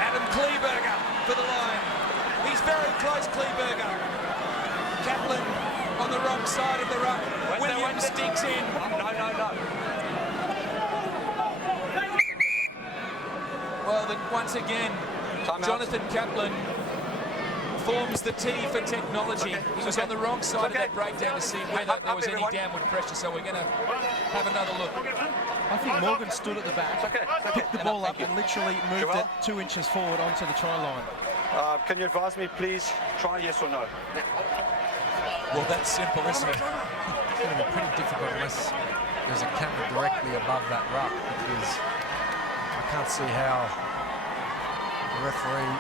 Adam Kleberger for the line. He's very close, Kleberger. Kaplan on the wrong side of the ruck. Williams sticks in. No. Well, once again, Jonathan Kaplan forms the T for technology. He was on the wrong side of that breakdown to see whether there was any downward pressure, so we're going to have another look. I think Morgan stood at the back, picked the ball up and literally moved it 2 inches forward onto the try line. Can you advise me, please? Try yes or no. Well, that's simple, isn't it? It's going to be pretty difficult unless there's a camera directly above that ruck, because I can't see how the referee.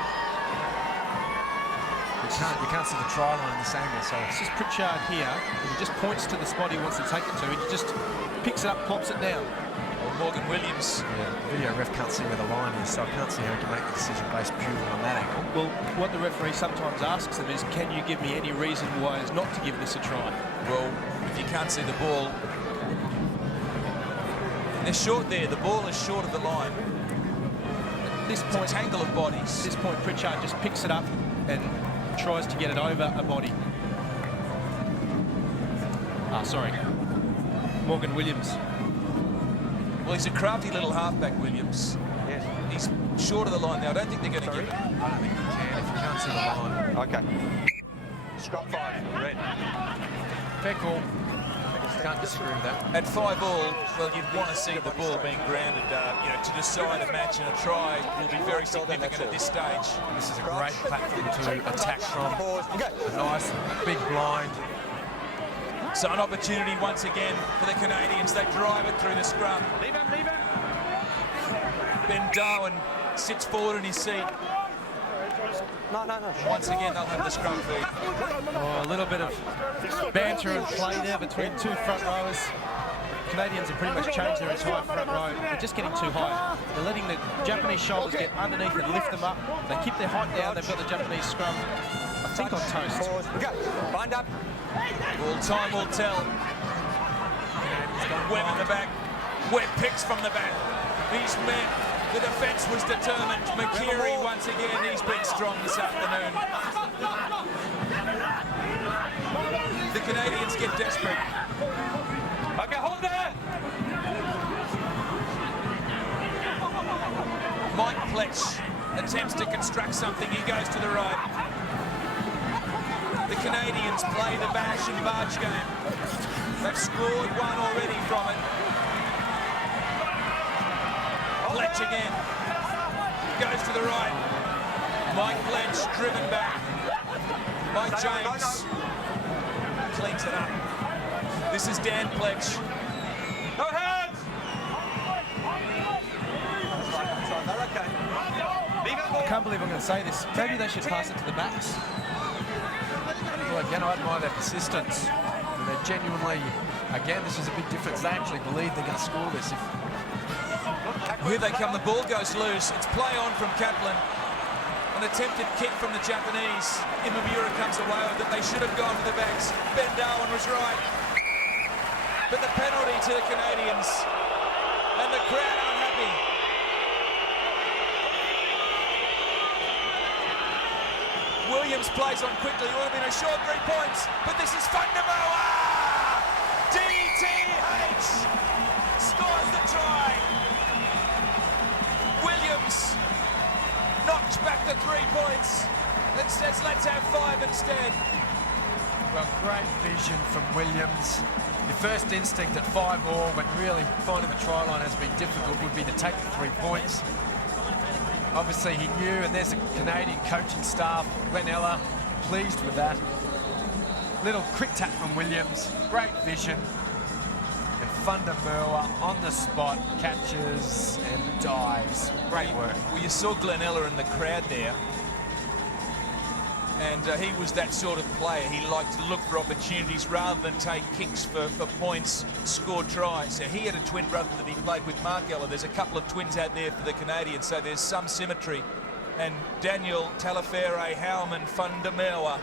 You can't see the try line in this angle. So this is Pritchard here. He just points to the spot he wants to take it to. He just picks it up, plops it down. Well, Morgan Williams. Yeah, the video ref can't see where the line is, so I can't see how he can make the decision based purely on that angle. Well, what the referee sometimes asks them is, can you give me any reason why it's not to give this a try? Well, if you can't see the ball, they're short there. The ball is short of the line. At this point, it's a tangle of bodies. At this point, Pritchard just picks it up and tries to get it over a body. Sorry. Morgan Williams. Well, he's a crafty little halfback, Williams. Yes. He's short of the line now. I don't think they're going to give it. I don't think you can if you can't see the line. Okay. Scrum 5, red. Fair call. Can't disagree with that. At 5-all, well, you'd want to see the ball being grounded. To decide a match and a try will be very significant at this stage. This is a great platform to attack from. A nice big blind. So an opportunity once again for the Canadians. They drive it through the scrum. Leave him. Ben Darwin sits forward in his seat. No. Once again, they'll have the scrum feed. Oh, a little bit of banter and play there between two front rowers. Canadians have pretty much changed their entire front row. They're just getting too high. They're letting the Japanese shoulders get underneath and lift them up. They keep their height down. They've got the Japanese scrum, I think, on toast. Okay, bind up. Well, time will tell. Webb in the back. Webb picks from the back. He's met. The defence was determined. McKeary, once again, he's been strong this afternoon. The Canadians get desperate. Okay, hold there. Mike Pletch attempts to construct something. He goes to the right. The Canadians play the bash and barge game. They've scored one already from it. Pletch again. Goes to the right. Mike Pletch driven back by James. Cleans it up. This is Dan Pletch. No hands! I can't believe I'm going to say this. Maybe they should pass it to the backs. Well, again, I admire their persistence. And they're genuinely, again, this is a big difference. They actually believe they're going to score this. Here they come, the ball goes loose. It's play on from Kaplan. An attempted kick from the Japanese. Imamura comes away with it. They should have gone to the backs. Ben Darwin was right. But the penalty to the Canadians. And the crowd unhappy. Williams plays on quickly. It would have been a short 3 points. But this is Fundamoa! DTH scores the try. Williams knocks back the 3 points and says, let's have 5 instead. Well, great vision from Williams. Your first instinct at 5-all, when really finding the try line has been difficult, would be to take the 3 points. Obviously he knew, and there's a Canadian coaching staff, Glenn Eller, pleased with that. Little quick tap from Williams, great vision. And Fundamoa on the spot, catches and dives. Great work. Well, you saw Glenn Eller in the crowd there. And he was that sort of player. He liked to look for opportunities rather than take kicks for points, score tries. So he had a twin brother that he played with, Mark Eller. There's a couple of twins out there for the Canadians, so there's some symmetry. And Daniel Talafere, Howman, Fundamoa.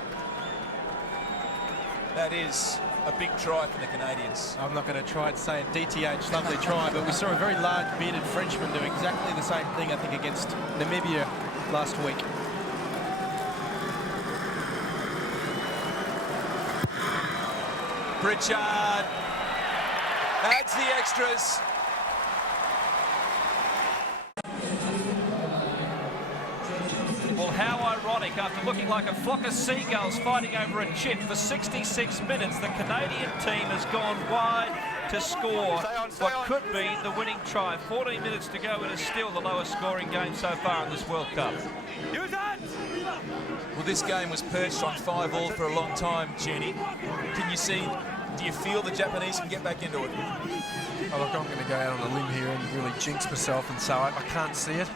That is a big try for the Canadians. I'm not going to try and say it. DTH, lovely try, but we saw a very large bearded Frenchman do exactly the same thing, I think, against Namibia last week. Pritchard adds the extras. Well, how ironic, after looking like a flock of seagulls fighting over a chip for 66 minutes, the Canadian team has gone wide to score what could be the winning try. 14 minutes to go, it is still the lowest scoring game so far in this World Cup. Well, this game was perched on 5-all for a long time, Jenny. Can you see, do you feel the Japanese can get back into it? Oh, look, I'm going to go out on a limb here and really jinx myself and say I can't see it. I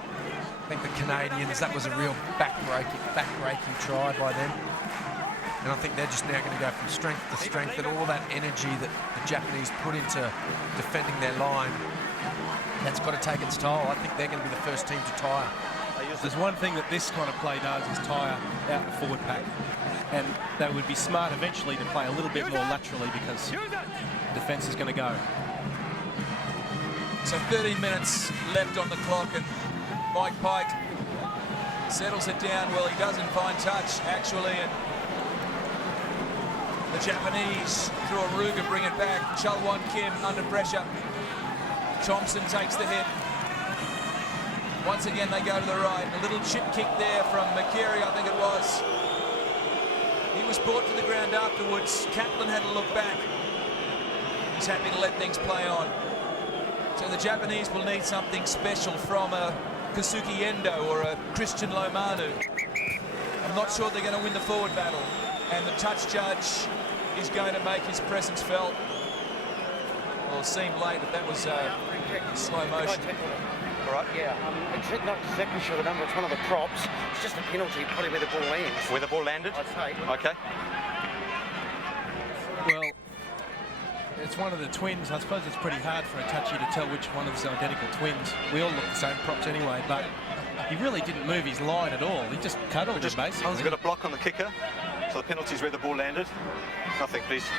think the Canadians, that was a real back-breaking try by them. And I think they're just now going to go from strength to strength, and all that energy that the Japanese put into defending their line, that's got to take its toll. I think they're going to be the first team to tire. There's one thing that this kind of play does is tire out the forward pack. And they would be smart eventually to play a little bit more laterally because defence is going to go. So 30 minutes left on the clock, and Mike Pike settles it down. Well, he doesn't find touch, actually, and the Japanese, through a Ruger, bring it back. Chalwon Kim under pressure. Thompson takes the hit. Once again, they go to the right. A little chip kick there from Makiri, I think it was. He was brought to the ground afterwards. Kaplan had to look back. He's happy to let things play on. So the Japanese will need something special from a Kasuki Endo or a Christian Lomanu. I'm not sure they're going to win the forward battle. And the touch judge is going to make his presence felt. Well, it seemed late, but that was slow motion. All right, yeah. I'm not exactly sure the number. It's one of the props. It's just a penalty, probably where the ball lands. Where the ball landed? I'd say. Okay. Well, it's one of the twins. I suppose it's pretty hard for a touchy to tell which one of these identical twins. We all look the same props anyway, but he really didn't move his line at all. He just cuddled it, basically. We've got a block on the kicker, so the penalty is where the ball landed. Nothing, please.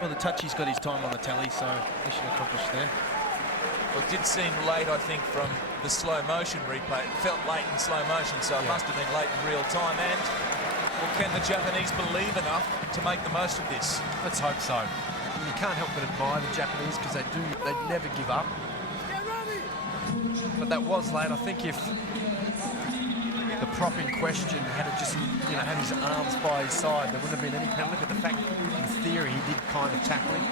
Well, the touchy's got his time on the tally, so mission accomplished there. Well, it did seem late, I think, from the slow motion replay. It felt late in slow motion, so it must have been late in real time. And well, can the Japanese believe enough to make the most of this? Let's hope so. I mean, you can't help but admire the Japanese because they never give up. But that was late. I think if the prop in question had just, had his arms by his side, there wouldn't have been any penalty. But the fact, in theory, he did kind of tackle him.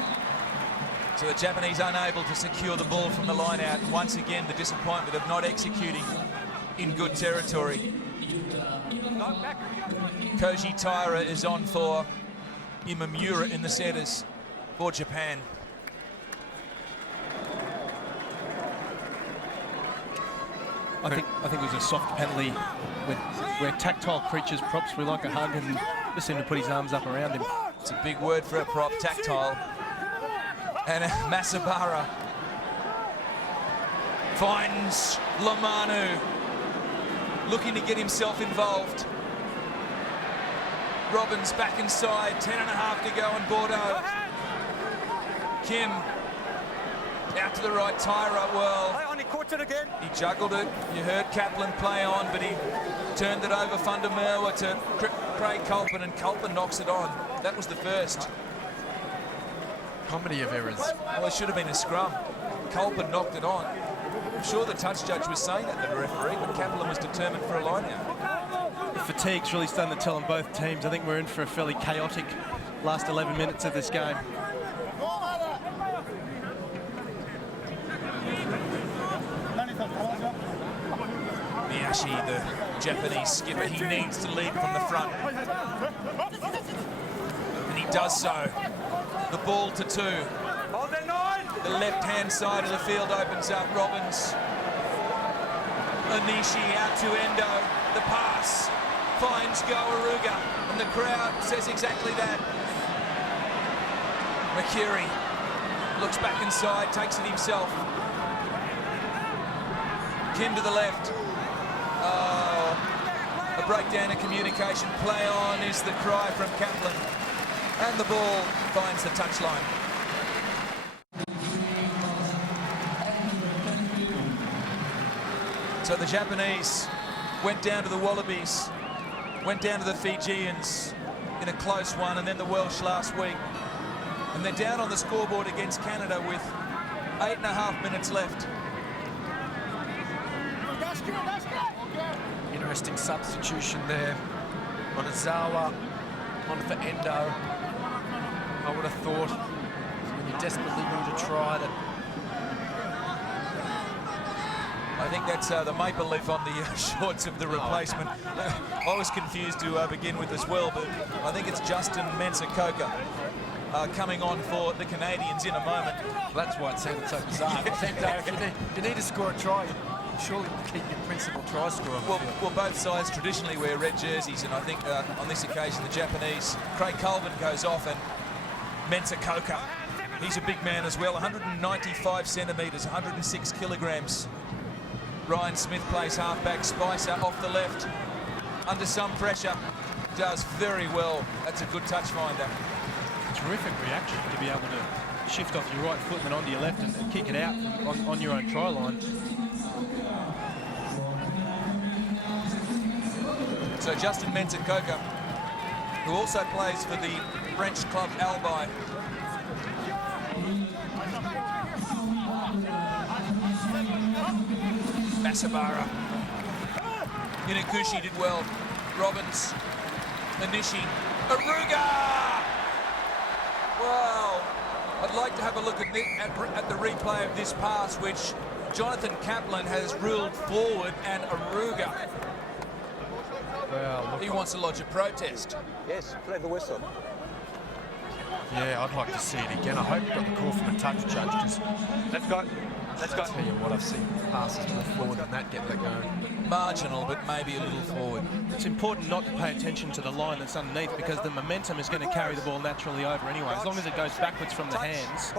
So the Japanese unable to secure the ball from the line out. Once again, the disappointment of not executing in good territory. Koji Taira is on for Imamura in the setters for Japan. I think it was a soft penalty. We're tactile creatures, props. We like a hug, and just seem to put his arms up around him. It's a big word for a prop, tactile. And Masabara Finds Lamanu, looking to get himself involved. Robbins back inside, 10.5 to go in Bordeaux. Kim out to the right, Tyra, well, he juggled it. You heard Kaplan play on, but he turned it over Fundamerwa to Craig Kaplan, and Kaplan knocks it on. That was the first. Comedy of errors. Well, it should have been a scrum. Kaplan knocked it on. I'm sure the touch judge was saying that to the referee, but Kaplan was determined for a line-out. The fatigue's really starting to tell on both teams. I think we're in for a fairly chaotic last 11 minutes of this game. Miyashi, the Japanese skipper, he needs to lead from the front. And he does so. The ball to 2. The left-hand side of the field opens up. Robbins. Onishi out to Endo. The pass finds Goaruga. And the crowd says exactly that. Makiri looks back inside, takes it himself. Kim to the left. Oh, a breakdown in communication. Play on is the cry from Kaplan. And the ball finds the touchline. So the Japanese went down to the Wallabies, went down to the Fijians in a close one, and then the Welsh last week. And they're down on the scoreboard against Canada with 8.5 minutes left. Interesting substitution there on Azawa, on for Endo. I would have thought when you desperately need to try that. I think that's the maple leaf on the shorts of the replacement. I was confused to begin with as well, but I think it's Justin Mensah-Coker coming on for the Canadians in a moment. Well, that's why it sounded so bizarre. I think if you need to score a try, surely keep your principal try scorer. Well, both sides traditionally wear red jerseys, and I think on this occasion the Japanese, Craig Colvin goes off, and Mensah-Coker, he's a big man as well, 195 centimetres, 106 kilograms. Ryan Smith plays halfback. Spicer off the left, under some pressure, does very well. That's a good touch finder. Terrific reaction to be able to shift off your right foot and then onto your left and kick it out on your own try line. So Justin Mensah-Coker, who also plays for the French club Albi. Masabara. Inakushi did well. Robbins. Anishi. Aruga! Well, I'd like to have a look at the replay of this pass, which Jonathan Kaplan has ruled forward, and Aruga. Well, he wants to lodge a protest. Yes, play the whistle. Yeah, I'd like to see it again. I hope you got the call from a touch judge, because let's go. Let's go. I'll tell you what, I've seen passes move forward and that get that going. Marginal, but maybe a little forward. It's important not to pay attention to the line that's underneath, because the momentum is going to carry the ball naturally over anyway. As long as it goes backwards from the hands,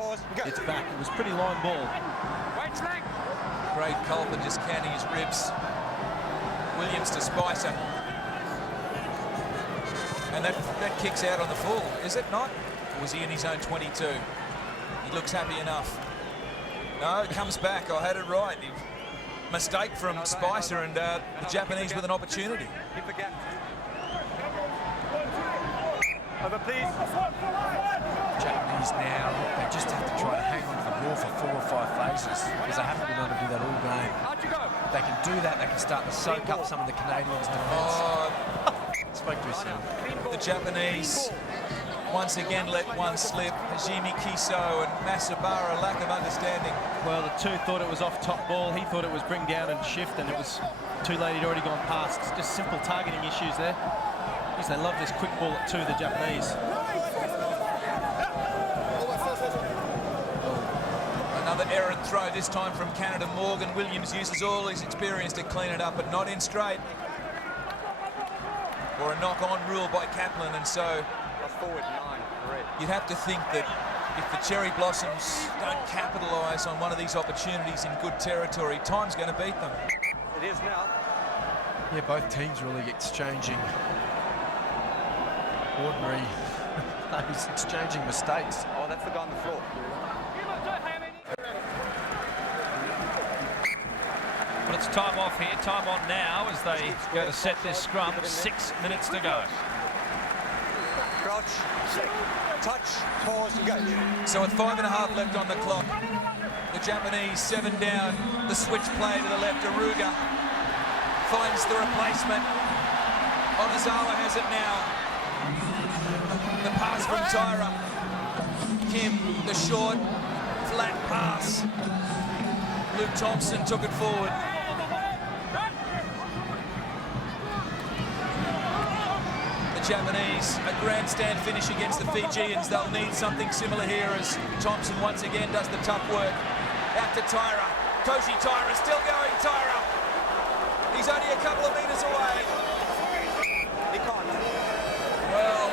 it's back. It was pretty line ball. Craig Colvin just counting his ribs. Williams to Spicer. And that kicks out on the full, is it not? Or was he in his own 22? He looks happy enough. No, it comes back. I had it right. Mistake from Spicer, and the Japanese with an opportunity. Keep the gap. Over, please. Japanese now, they just have to try to hang on to the ball for 4 or 5 phases, because they haven't been able to do that all game. If they can do that, they can start to soak up some of the Canadians' defence. Spoke to yourself. The Japanese once again let one slip. Hajime Kiso and Masabara, lack of understanding. Well, the two thought it was off top ball. He thought it was bring down and shift, and it was too late. He'd already gone past. It's just simple targeting issues there. Because they love this quick ball at 2, the Japanese. Another errant throw, this time from Canada. Morgan Williams uses all his experience to clean it up, but not in straight. Or a knock-on rule by Kaplan, and so forward 9, correct. You'd have to think that if the the Cherry Blossoms don't capitalise on one of these opportunities in good territory, time's going to beat them. It is now. Yeah, both teams really exchanging ordinary, exchanging mistakes. Oh, that's the guy on the floor. But it's time off here, time on now as they go to set this scrum. 6 minutes to go. Crouch, touch, pause, engage. So with 5.5 left on the clock, the Japanese 7 down, the switch play to the left, Aruga finds the replacement. Onizawa has it now. The pass from Tyra. Kim, the short, flat pass. Luke Thompson took it forward. The Japanese, a grandstand finish against the Fijians. They'll need something similar here as Thompson once again does the tough work. Out to Tyra. Koshi Tyra still going, Tyra. He's only a couple of metres away. He can't. Well,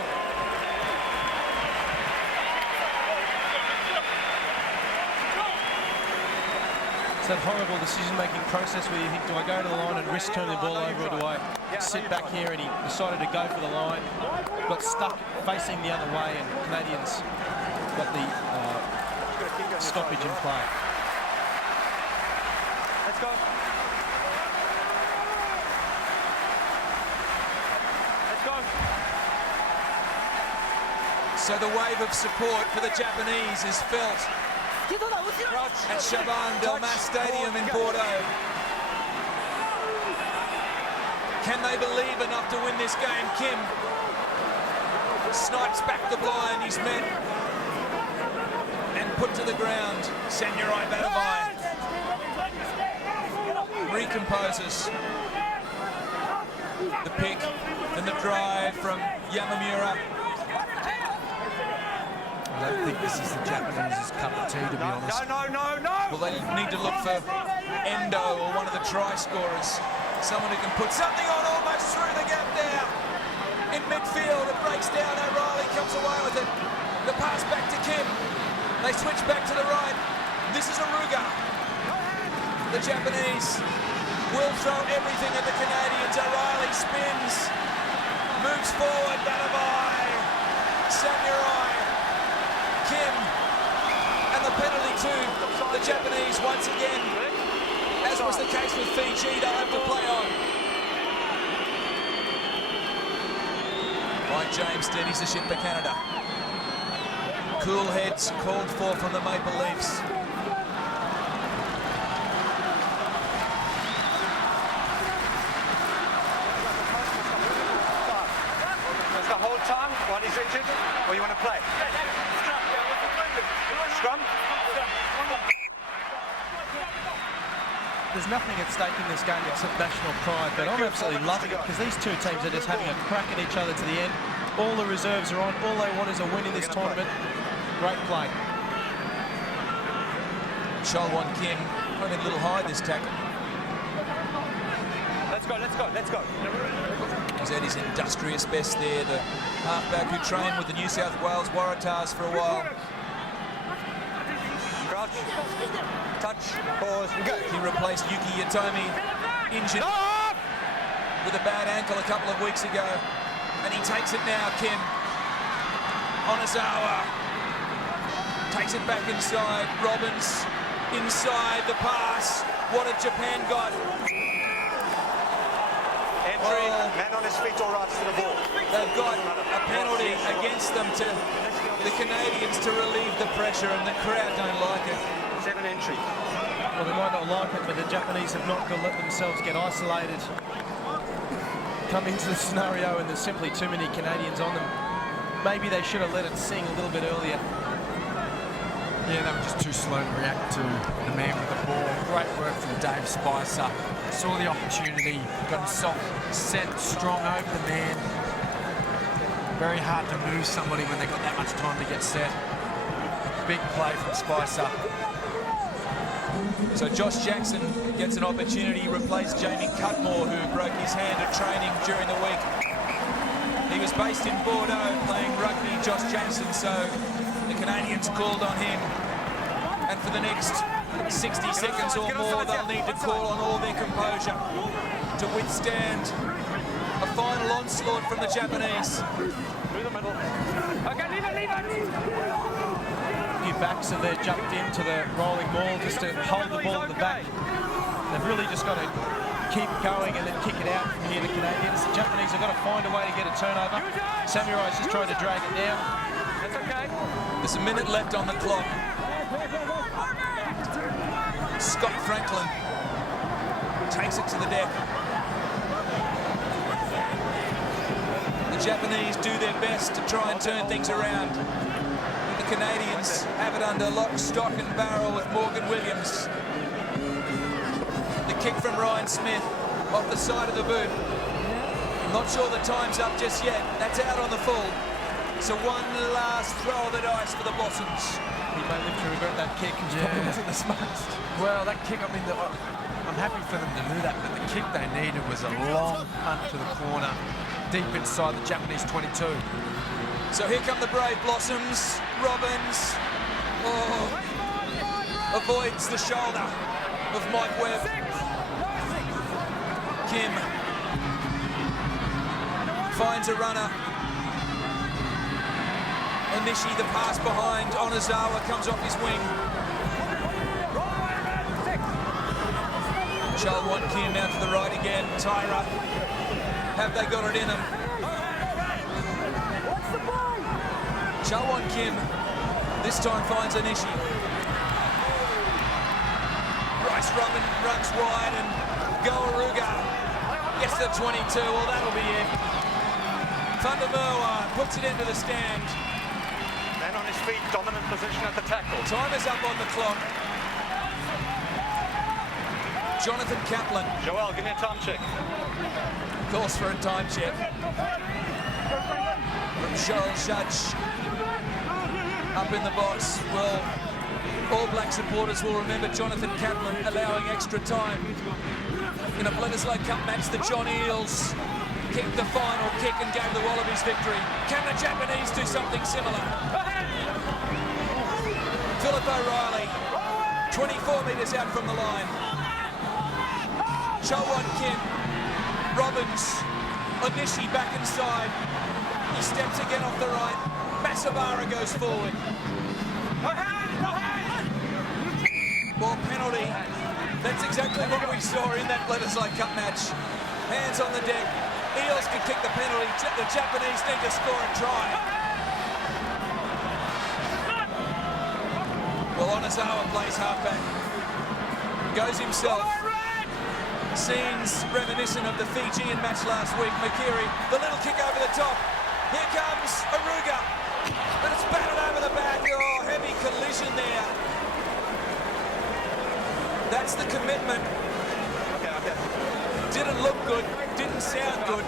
it's that horrible decision-making process where you think, do I go to the line and risk turning the ball over, or do I sit back here? And he decided to go for the line, got stuck facing the other way, and Canadians got the stoppage in play. Let's go. Let's go. so the wave of support for the Japanese is felt at Chaban-Delmas Stadium in Bordeaux. Can they believe enough to win this game? Kim snipes back the blind, he's met and put to the ground. Samurai Badavai recomposes the pick and the drive from Yamamura. I don't think this is the Japanese' cup of tea, to be honest. No. Well, they need to look for Endo or one of the try scorers. Someone who can put something on almost through the gap there. In midfield, it breaks down. O'Reilly comes away with it. The pass back to Kim. They switch back to the right. This is Aruga. The Japanese will throw everything at the Canadians. O'Reilly spins, moves forward. Badavai, Samurai, Kim, and the penalty to the Japanese once again. As was the case with Fiji, they'll have to play on. Mike James steadies the ship for Canada. Cool heads called for from the Maple Leafs. That's the whole time while he's injured, or you want to play? Scrum? There's nothing at stake in this game except national pride, but I'm absolutely loving it because these two teams are just having a crack at each other to the end. All the reserves are on. All they want is a win in this tournament. Great play. Chalwon Kim running a little high this tackle. Let's go. He's at his industrious best there, the halfback who trained with the New South Wales Waratahs for a while. Crouch, touch, pause, and go. He replaced Yuki Yatomi, injured with a bad ankle a couple of weeks ago. And he takes it now, Kim. Onizawa takes it back inside. Robbins inside the pass. What had Japan got? Entry, man on his feet or right to the ball. They've got a penalty against them to the Canadians to relieve the pressure, and the crowd don't like it. 7 entry. Well, they might not like it, but the Japanese have not got to let themselves get isolated. Come into the scenario and there's simply too many Canadians on them. Maybe they should have let it sing a little bit earlier. Yeah, they were just too slow to react to the man with the ball. Great work from Dave Spicer. Saw the opportunity, got himself set, strong open man. Very hard to move somebody when they got that much time to get set. Big play from Spicer. So Josh Jackson gets an opportunity to replace Jamie Cutmore, who broke his hand at training during the week. He was based in Bordeaux playing rugby, Josh Jackson, so The Canadians called on him, and for the next 60 seconds or more, they'll need to call on all their composure to withstand a final onslaught from the Japanese. Through the middle. Okay, leave it! Few backs have there jumped into the rolling ball just to hold the ball at the back. They've really just got to keep going and then kick it out from here, the Canadians. The Japanese have got to find a way to get a turnover. Samurai's just trying to drag it down. That's okay. There's a minute left on the clock. Scott Franklin takes it to the deck. The Japanese do their best to try and turn things around. But the Canadians have it under lock, stock and barrel with Morgan Williams. The kick from Ryan Smith off the side of the boot. Not sure the time's up just yet. That's out on the full. So one last throw of the dice for the Blossoms. He may live to regret that kick. Probably wasn't the smartest. Well, that kick, I mean, I'm happy for them to do that, but the kick they needed was a long punt to the corner, deep inside the Japanese 22. So here come the brave Blossoms. Robbins avoids the shoulder of Mike Webb. Kim finds a runner. Onishi, the pass behind. Onizawa comes off his wing. Chaban Kim now to the right again. Tyra. Have they got it in them? Chaban Kim this time finds Onishi. Bryce Robin runs wide and Goaruga gets the 22. Well, that'll be it. Thundermurwa puts it into the stand. Man on his feet, dominant position at the tackle. Time is up on the clock. Jonathan Kaplan. Joel, give me a time check. Calls for a time check. From Joel Judge. Up in the box. Well, All Black supporters will remember Jonathan Kaplan allowing extra time. In a Bledisloe Cup match, the John Eels kicked the final kick and gave the Wallabies victory. Can the Japanese do something similar? Philip O'Reilly, 24 metres out from the line. Chaban Kim, Robbins, Onishi back inside. He steps again off the right. Masabara goes forward. Ball penalty. That's exactly what we saw in that Bledisloe Cup match. Hands on the deck. Eels can kick the penalty. The Japanese need to score and try. Well, Onizawa plays halfback. Goes himself. Scenes reminiscent of the Fijian match last week. Makiri, the little kick over the top. Here comes Aruga. And it's batted over the back. Oh, heavy collision there. That's the commitment. Didn't look good, didn't sound good.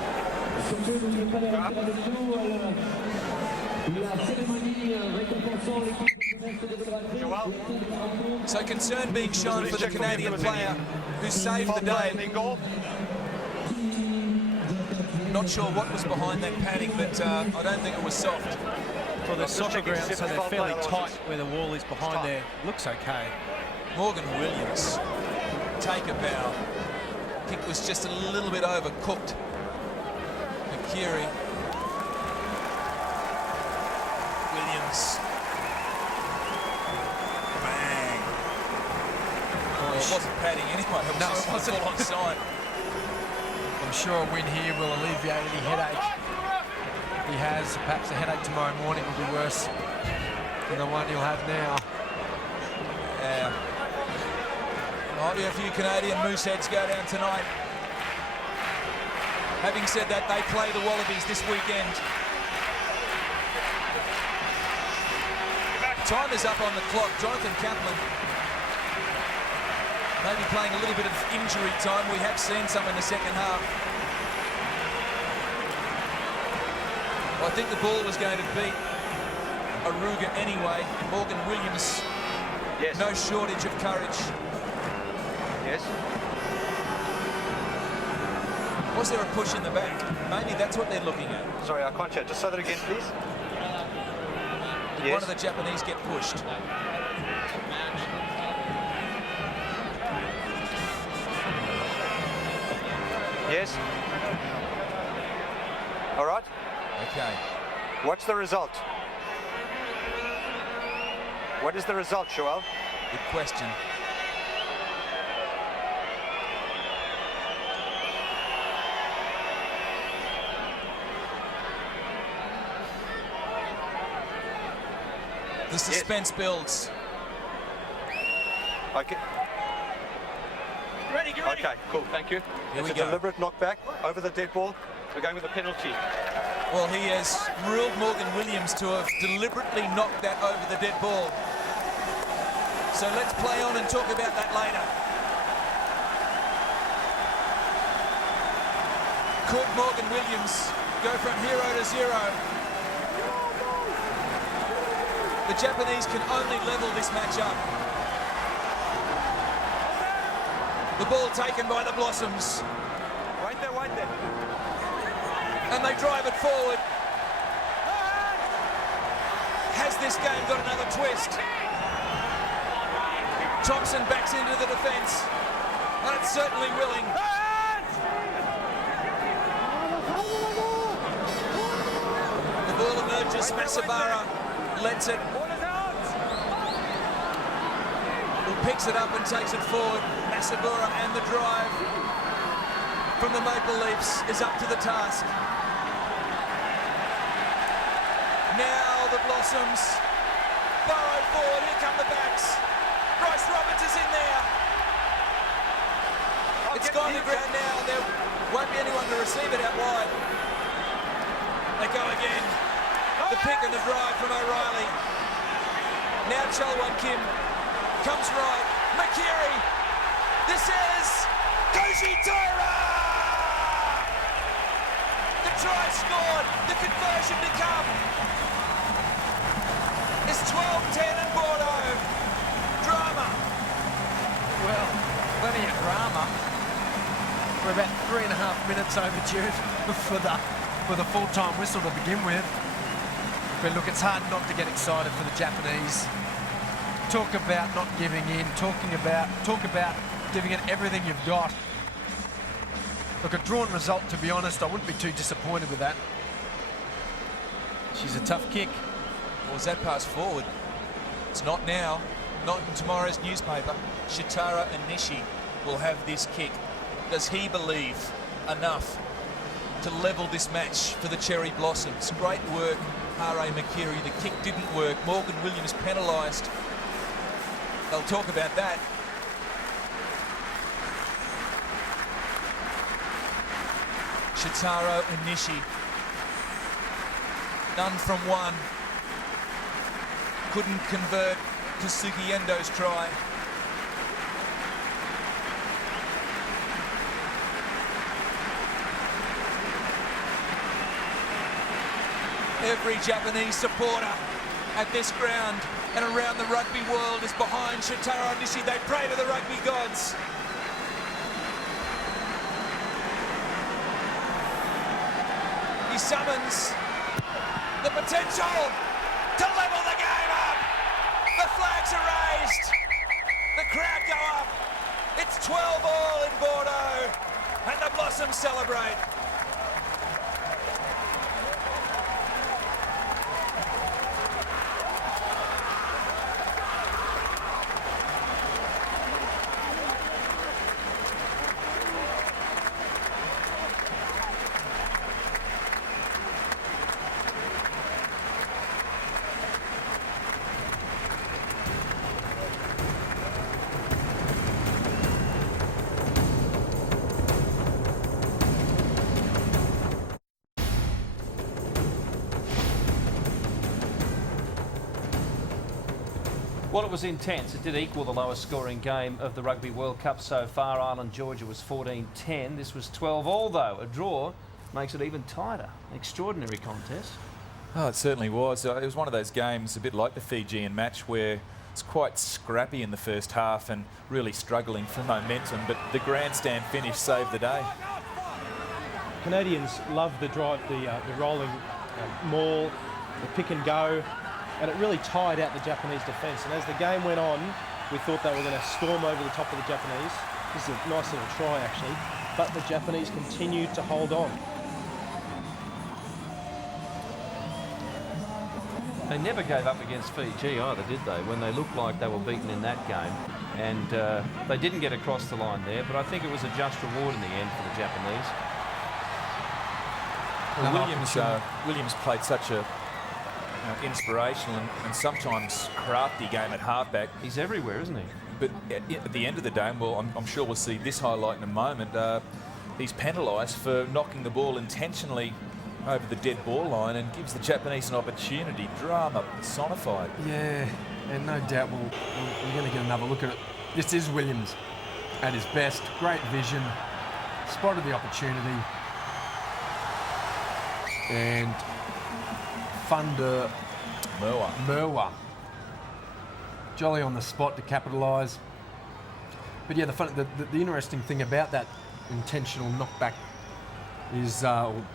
So concern being shown for the Canadian player who saved the day. Not sure what was behind that padding, but I don't think it was soft. Well, they're soccer grounds, so they're fairly tight where the wall is behind there. Looks okay. Morgan Williams, take a bow. Kick was just a little bit overcooked. Makiri. Williams. Bang. Well, it wasn't padding anyway. It was just a full onside. I'm sure a win here will alleviate any headache he has. Perhaps a headache tomorrow morning will be worse than the one he'll have now. Yeah. Might be a few Canadian mooseheads go down tonight. Having said that, they play the Wallabies this weekend. Time is up on the clock. Jonathan Kaplan maybe playing a little bit of injury time. We have seen some in the second half. Well, I think the ball was going to beat Aruga anyway. Morgan Williams, yes. No shortage of courage. Yes. Was there a push in the back? Maybe that's what they're looking at. Sorry, I can't chat. Just say that again, please. Did one of the Japanese get pushed? Yes. All right. Okay. What's the result? What is the result, Joel? Good question. The suspense builds. Okay. Ready, get ready. Okay, cool, thank you. Here we It's a go. deliberate knockback over the dead ball. We're going with a penalty. Well, he has ruled Morgan Williams to have deliberately knocked that over the dead ball. So let's play on and talk about that later. Could Morgan Williams go from hero to zero? The Japanese can only level this match up. The ball taken by the Blossoms. Wait there, wait there. And they drive it forward. Has this game got another twist? Thompson backs into the defence, and it's certainly willing. The ball emerges, Masabara lets it. Who picks it up and takes it forward. Masabara and the drive from the Maple Leafs is up to the task. Now the Blossoms burrow forward, here come the backs. Bryce Roberts is in there. It's gone to ground now, there won't be anyone to receive it out wide. They go again. The pick and the drive from O'Reilly. Now Chalwan Kim comes right. Makiri. This is Koji Taira! The try scored, the conversion to come. It's 12-10 in Bordeaux. Drama. Well, plenty of drama. We're about 3.5 minutes overdue for the full-time whistle to begin with. But look, it's hard not to get excited for the Japanese. Talk about not giving in. Talk about giving it everything you've got. Look, a drawn result, to be honest, I wouldn't be too disappointed with that. She's a tough kick. Or was that pass forward? It's not now. Not in tomorrow's newspaper. Shitara Anishi will have this kick. Does he believe enough to level this match for the Cherry Blossoms? Great work, Hare Makiri. The kick didn't work. Morgan Williams penalised. They'll talk about that. Shitaro Anishi. None from one. Couldn't convert Kazuki Endo's try. Every Japanese supporter at this ground and around the rugby world is behind Shitaro Anishi. They pray to the rugby gods. He summons the potential to level the game up. The flags are raised. The crowd go up. It's 12-all in Bordeaux, and the Blossoms celebrate. Well, it was intense. It did equal the lowest scoring game of the Rugby World Cup so far. Ireland-Georgia was 14-10. This was 12-all, though. A draw makes it even tighter. An extraordinary contest. Oh, it certainly was. It was one of those games, a bit like the Fijian match, where it's quite scrappy in the first half and really struggling for momentum, but the grandstand finish saved the day. Canadians love the drive, the rolling maul, the pick and go. and it really tired out the Japanese defence. And as the game went on, we thought they were going to storm over the top of the Japanese. This is a nice little try, actually. But the Japanese continued to hold on. They never gave up against Fiji either, did they, when they looked like they were beaten in that game. And they didn't get across the line there, but I think it was a just reward in the end for the Japanese. Well, Williams played such a inspirational and sometimes crafty game at halfback. He's everywhere, isn't he? But at the end of the day, well, I'm sure we'll see this highlight in a moment, he's penalised for knocking the ball intentionally over the dead ball line and gives the Japanese an opportunity. Drama personified. Yeah, and no doubt we're going to get another look at it. This is Williams at his best. Great vision, spotted the opportunity, and Thunder Merwa. Jolly on the spot to capitalise. But yeah, the interesting thing about that intentional knockback is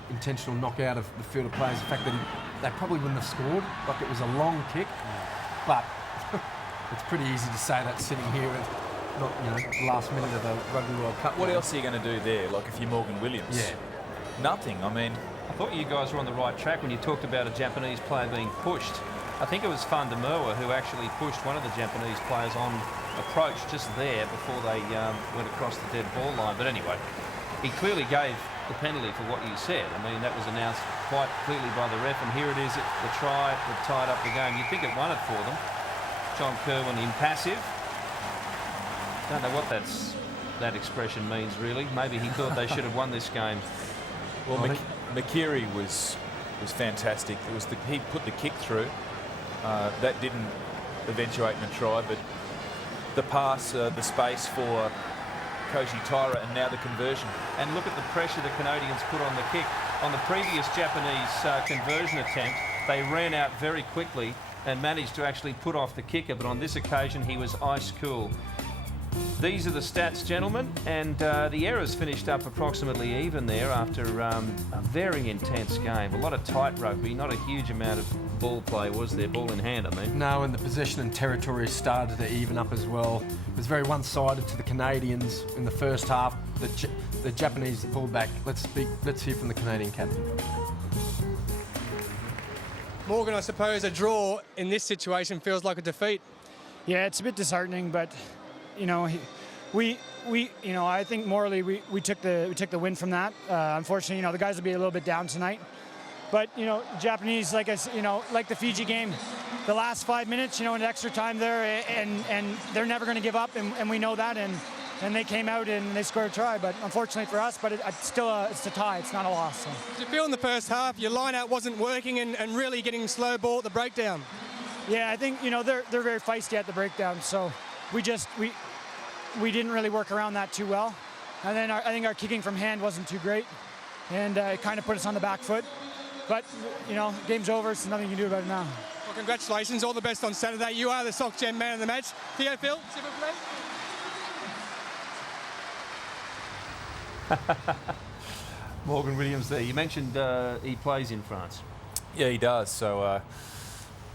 intentional knockout of the field of players, the fact that they probably wouldn't have scored. Like, it was a long kick, but it's pretty easy to say that sitting here at the last minute of the Rugby World Cup. What else are you going to do there? Like, if you're Morgan Williams, nothing. I mean, I thought you guys were on the right track when you talked about a Japanese player being pushed. I think it was Fandamerwa who actually pushed one of the Japanese players on approach just there before they went across the dead ball line. But anyway, he clearly gave the penalty for what you said. I mean, that was announced quite clearly by the ref, and here it is, the try that tied up the game. You'd think it won it for them. John Kerwin impassive. Don't know what that expression means, really. Maybe he thought they should have won this game. Well, Makiri was fantastic. He put the kick through. That didn't eventuate in a try, but the pass, the space for Koji Taira, and now the conversion. And look at the pressure the Canadians put on the kick. On the previous Japanese conversion attempt, they ran out very quickly and managed to actually put off the kicker, but on this occasion he was ice cool. These are the stats, gentlemen, and the errors finished up approximately even there after a very intense game. A lot of tight rugby, not a huge amount of ball play, was there? Ball in hand, I mean. No, and the possession and territory started to even up as well. It was very one-sided to the Canadians in the first half. The Japanese pulled back. Let's hear from the Canadian captain. Morgan, I suppose a draw in this situation feels like a defeat. Yeah, it's a bit disheartening, but I think morally we took the win from that. Unfortunately, the guys will be a little bit down tonight. But Japanese, like the Fiji game, the last 5 minutes, in extra time there, and they're never going to give up, and we know that. And they came out and they scored a try, but unfortunately for us, but it's a tie. It's not a loss. So. Did you feel in the first half your line-out wasn't working and really getting slow ball at the breakdown? Yeah, I think they're very feisty at the breakdown, so we didn't really work around that too well. And then I think our kicking from hand wasn't too great, and it kind of put us on the back foot. But game's over, so nothing you can do about it now. Well, congratulations, all the best on Saturday. You are the Sock Jam man of the match. Theo Phil, s'il vous plaît. Morgan Williams there. You mentioned he plays in France. Yeah, he does. So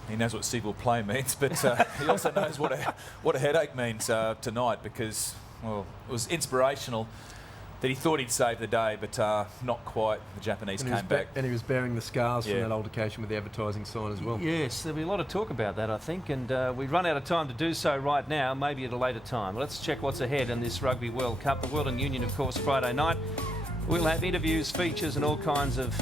he knows what civil play means, but he also knows what a headache means tonight, because, well, it was inspirational that he thought he'd save the day, but not quite. The Japanese came back. And he was bearing the scars from that altercation with the advertising sign as well. Yes, there'll be a lot of talk about that, I think, and we've run out of time to do so right now, maybe at a later time. Let's check what's ahead in this Rugby World Cup. The World and Union, of course, Friday night. We'll have interviews, features and all kinds of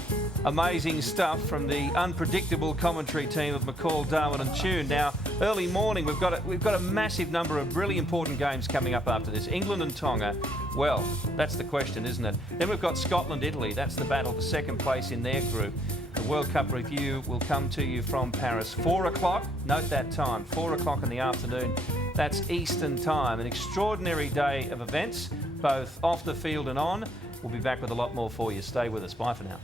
amazing stuff from the unpredictable commentary team of McCall, Darwin and Tune. Now, early morning, we've got a massive number of really important games coming up after this. England and Tonga, well, that's the question, isn't it? Then we've got Scotland, Italy. That's the battle for second place in their group. The World Cup review will come to you from Paris. 4 o'clock, note that time, 4 o'clock in the afternoon. That's Eastern time. An extraordinary day of events, both off the field and on. We'll be back with a lot more for you. Stay with us. Bye for now.